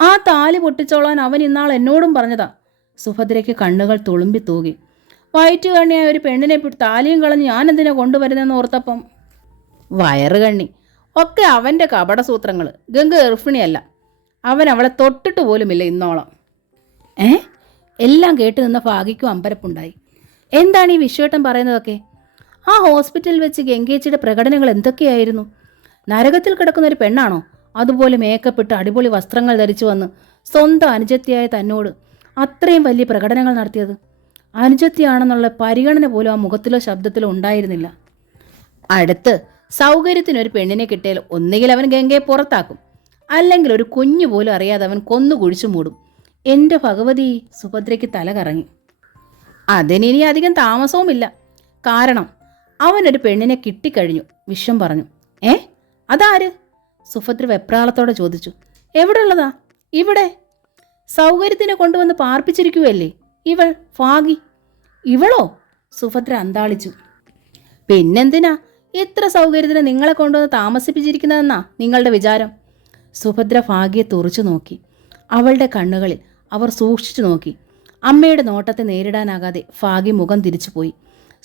ആ താലി പൊട്ടിച്ചോളാൻ അവൻ ഇന്നാൾ എന്നോടും പറഞ്ഞതാ. സുഭദ്രയ്ക്ക് കണ്ണുകൾ തുളുമ്പി തൂകി. വയറ്റുകണ്ണിയായ ഒരു പെണ്ണിനെ താലിയും കളഞ്ഞ് ഞാൻ എന്തിനാ കൊണ്ടുവരുന്നതെന്ന് ഓർത്തപ്പം വയറുകണ്ണി ഒക്കെ അവൻ്റെ കപടസൂത്രങ്ങൾ. ഗംഗ ഗർഭിണിയല്ല. അവൻ അവളെ തൊട്ടിട്ട് പോലുമില്ല ഇന്നോളം. എല്ലാം കേട്ട് നിന്ന ഭാഗ്യക്കും അമ്പരപ്പുണ്ടായി. എന്താണ് ഈ വിശ്വേട്ടൻ പറയുന്നതൊക്കെ? ആ ഹോസ്പിറ്റലിൽ വെച്ച് ഗംഗേച്ചിയുടെ പ്രകടനങ്ങൾ എന്തൊക്കെയായിരുന്നു? നരകത്തിൽ കിടക്കുന്ന ഒരു പെണ്ണാണോ അതുപോലെ മേക്കപ്പിട്ട് അടിപൊളി വസ്ത്രങ്ങൾ ധരിച്ചു വന്ന് സ്വന്തം അനുജത്തിയായ തന്നോട് അത്രയും വലിയ പ്രകടനങ്ങൾ നടത്തിയത്? അനുജത്തിയാണെന്നുള്ള പരിഗണന പോലും ആ മുഖത്തിലോ ശബ്ദത്തിലോ ഉണ്ടായിരുന്നില്ല. അടുത്ത് സൗകര്യത്തിനൊരു പെണ്ണിനെ കിട്ടിയാൽ ഒന്നുകിൽ അവൻ ഗംഗയെ പുറത്താക്കും, അല്ലെങ്കിൽ ഒരു കുഞ്ഞു പോലും അറിയാതെ അവൻ കൊന്നു കുഴിച്ചു മൂടും. എൻ്റെ ഭഗവതി, സുഭദ്രയ്ക്ക് തല കറങ്ങി. അതിനിനി അധികം താമസവുമില്ല. കാരണം അവനൊരു പെണ്ണിനെ കിട്ടിക്കഴിഞ്ഞു, വിശ്വം പറഞ്ഞു. അതാര്? സുഭദ്ര വെപ്രാളത്തോടെ ചോദിച്ചു. എവിടെ ഉള്ളതാ? ഇവിടെ. സൗകര്യത്തിനെ കൊണ്ടുവന്ന് പാർപ്പിച്ചിരിക്കുകയല്ലേ ഇവൾ, ഭാഗി. ഇവളോ? സുഭദ്ര അന്താളിച്ചു. പിന്നെന്തിനാ ഇത്ര സൗകര്യത്തിന് നിങ്ങളെ കൊണ്ടുവന്ന് താമസിപ്പിച്ചിരിക്കുന്നതെന്നാ നിങ്ങളുടെ വിചാരം? സുഭദ്ര ഭാഗ്യയെ തുറച്ചു നോക്കി. അവളുടെ കണ്ണുകളിൽ അവർ സൂക്ഷിച്ചു നോക്കി. അമ്മയുടെ നോട്ടത്തെ നേരിടാനാകാതെ ഭാഗ്യ മുഖം തിരിച്ചുപോയി.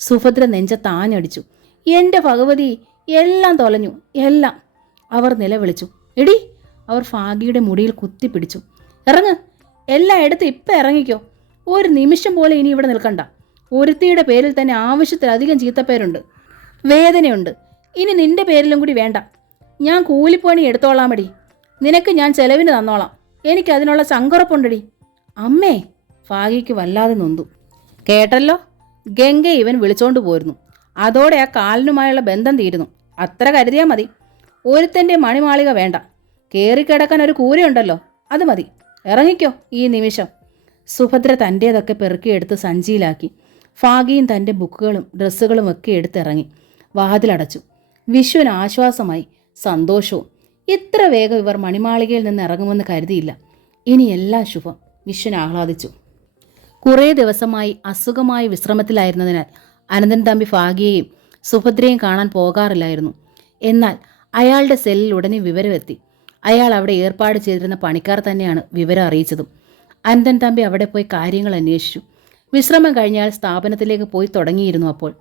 സുഭദ്ര നെഞ്ചത്താഞ്ഞടിച്ചു. എൻ്റെ ഭഗവതി, എല്ലാം തൊലഞ്ഞു, എല്ലാം. അവർ നിലവിളിച്ചു. എടി! അവർ ഭാഗ്യയുടെ മുടിയിൽ കുത്തിപ്പിടിച്ചു. ഇറങ്ങ്, എല്ലാം എടുത്ത് ഇപ്പം ഇറങ്ങിക്കോ. ഒരു നിമിഷം പോലെ ഇനി ഇവിടെ നിൽക്കണ്ട. ഒരുത്തിയുടെ പേരിൽ തന്നെ ആവശ്യത്തിലധികം ചീത്തപ്പേരുണ്ട്, വേദനയുണ്ട്. ഇനി നിന്റെ പേരിലും കൂടി വേണ്ട. ഞാൻ കൂലിപ്പണി എടുത്തോളാമടി. നിനക്ക് ഞാൻ ചെലവിന് തന്നോളാം. എനിക്കതിനുള്ള ചങ്കുറപ്പുണ്ടടി. അമ്മേ! ഭാഗ്യയ്ക്ക് വല്ലാതെ നൊന്തു. കേട്ടല്ലോ, ഗംഗ ഇവൻ വിളിച്ചോണ്ട് പോരുന്നു. അതോടെ ആ കാലിനുമായുള്ള ബന്ധം തീരുന്നു. അത്ര കരുതിയാൽ മതി. ഒരുത്തൻ്റെ മണിമാളിക വേണ്ട. കയറിക്കിടക്കാൻ ഒരു കൂരയുണ്ടല്ലോ, അത് മതി. ഇറങ്ങിക്കോ ഈ നിമിഷം. സുഭദ്ര തൻ്റേതൊക്കെ പെറുക്കിയെടുത്ത് സഞ്ചിയിലാക്കി. ഭാഗ്യയും തൻ്റെ ബുക്കുകളും ഡ്രസ്സുകളും ഒക്കെ എടുത്തിറങ്ങി. വാതിലടച്ചു. വിഷുവിന് ആശ്വാസമായി, സന്തോഷവും. ഇത്ര വേഗം ഇവർ മണിമാളികയിൽ നിന്ന് ഇറങ്ങുമെന്ന് കരുതിയില്ല. ഇനി എല്ലാം ശുഭം. വിഷുവിന് ആഹ്ലാദിച്ചു. കുറേ ദിവസമായി അസുഖമായി വിശ്രമത്തിലായിരുന്നതിനാൽ അനന്തൻ തമ്പി ഭാഗ്യയെയും സുഭദ്രയും കാണാൻ പോകാറില്ലായിരുന്നു. എന്നാൽ അയാളുടെ സെല്ലിൽ ഉടനെ വിവരമെത്തി. അയാൾ അവിടെ ഏർപ്പാട് ചെയ്തിരുന്ന പണിക്കാർ തന്നെയാണ് വിവരം അറിയിച്ചതും. അനന്തൻ തമ്പി അവിടെ പോയി കാര്യങ്ങൾ അന്വേഷിച്ചു. വിശ്രമം കഴിഞ്ഞാൽ സ്ഥാപനത്തിലേക്ക് പോയി തുടങ്ങിയിരുന്നു. അപ്പോൾ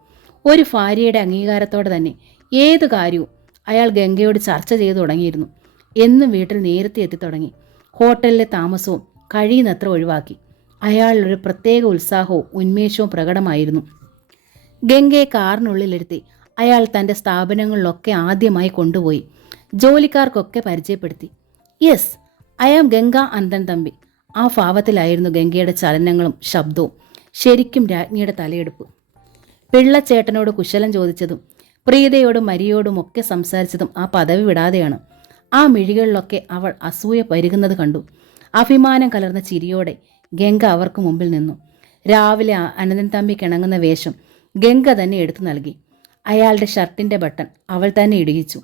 ഒരു ഭാര്യയുടെ അംഗീകാരത്തോടെ തന്നെ ഏത് കാര്യവും അയാൾ ഗംഗയോട് ചർച്ച ചെയ്തു തുടങ്ങിയിരുന്നു. എന്നും വീട്ടിൽ നേരത്തെ എത്തിത്തുടങ്ങി. ഹോട്ടലിലെ താമസവും കഴിയുന്നത്ര ഒഴിവാക്കി. അയാളിലൊരു പ്രത്യേക ഉത്സാഹവും ഉന്മേഷവും പ്രകടമായിരുന്നു. ഗംഗയെ കാറിനുള്ളിലിരുത്തി അയാൾ തൻ്റെ സ്ഥാപനങ്ങളിലൊക്കെ ആദ്യമായി കൊണ്ടുപോയി. ജോലിക്കാർക്കൊക്കെ പരിചയപ്പെടുത്തി. Yes, I am Ganga Ananthan Thampi. ആ ഭാവത്തിലായിരുന്നു ഗംഗയുടെ ചലനങ്ങളും ശബ്ദവും. ശരിക്കും രാജ്ഞിയുടെ തലയെടുപ്പ്. പിള്ളച്ചേട്ടനോട് കുശലം ചോദിച്ചതും പ്രീതയോടും മരിയോടും ഒക്കെ സംസാരിച്ചതും ആ പദവി വിടാതെയാണ്. ആ മിഴികളിലൊക്കെ അവൾ അസൂയ പരുകുന്നത് കണ്ടു. അഭിമാനം കലർന്ന ചിരിയോടെ ഗംഗ അവർക്ക് മുമ്പിൽ നിന്നു. രാവിലെ അനന്തൻ തമ്പിക്ക് ഇണങ്ങുന്ന വേഷം ഗംഗ തന്നെ എടുത്തു നൽകി. അയാളുടെ ഷർട്ടിൻ്റെ ബട്ടൺ അവൾ തന്നെ ഇടിയിച്ചു.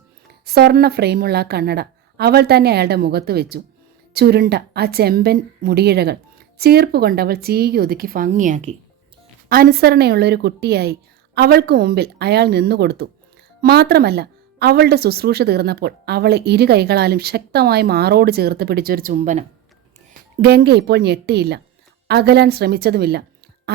സ്വർണ്ണ ഫ്രെയിമുള്ള ആ കണ്ണട അവൾ തന്നെ അയാളുടെ മുഖത്ത് വെച്ചു. ചുരുണ്ട ആ ചെമ്പൻ മുടിയിഴകൾ ചീർപ്പ് കൊണ്ട് അവൾ ചീകി ഒതുക്കി ഭംഗിയാക്കി. അനുസരണയുള്ളൊരു കുട്ടിയായി അവൾക്ക് മുമ്പിൽ അയാൾ നിന്നുകൊടുത്തു. മാത്രമല്ല, അവളുടെ ശുശ്രൂഷ തീർന്നപ്പോൾ അവളെ ഇരു കൈകളാലും ശക്തമായി മാറോട് ചേർത്ത് പിടിച്ചൊരു ചുംബനം. ഗംഗ ഇപ്പോൾ ഞെട്ടിയില്ല, അകലാൻ ശ്രമിച്ചതുമില്ല.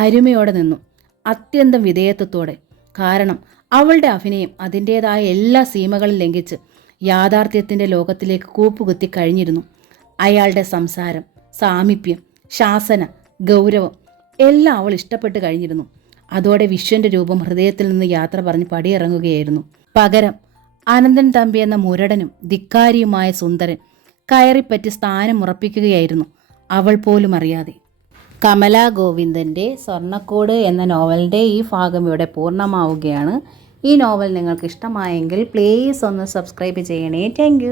അരുമയോടെ നിന്നു, അത്യന്തം വിധേയത്വത്തോടെ. കാരണം അവളുടെ അഭിനയം അതിൻ്റേതായ എല്ലാ സീമകളും ലംഘിച്ച് യാഥാർത്ഥ്യത്തിൻ്റെ ലോകത്തിലേക്ക് കൂപ്പുകുത്തി കഴിഞ്ഞിരുന്നു. അയാളുടെ സംസാരം, സാമീപ്യം, ശാസന, ഗൗരവം എല്ലാം അവൾ ഇഷ്ടപ്പെട്ട് കഴിഞ്ഞിരുന്നു. അതോടെ വിശ്വന്റെ രൂപം ഹൃദയത്തിൽ നിന്ന് യാത്ര പറഞ്ഞ് പടിയിറങ്ങുകയായിരുന്നു. പകരം അനന്തൻ തമ്പി എന്ന മുരടനും ധിക്കാരിയുമായ സുന്ദരൻ കയറിപ്പറ്റി സ്ഥാനം ഉറപ്പിക്കുകയായിരുന്നു, അവൾ പോലും അറിയാതെ. കമലാ ഗോവിന്ദൻ്റെ സ്വർണ്ണക്കൂട് എന്ന നോവലിൻ്റെ ഈ ഭാഗം ഇവിടെ പൂർണ്ണമാവുകയാണ്. ഈ നോവൽ നിങ്ങൾക്ക് ഇഷ്ടമായെങ്കിൽ പ്ലീസ് ഒന്ന് സബ്സ്ക്രൈബ് ചെയ്യണേ. താങ്ക്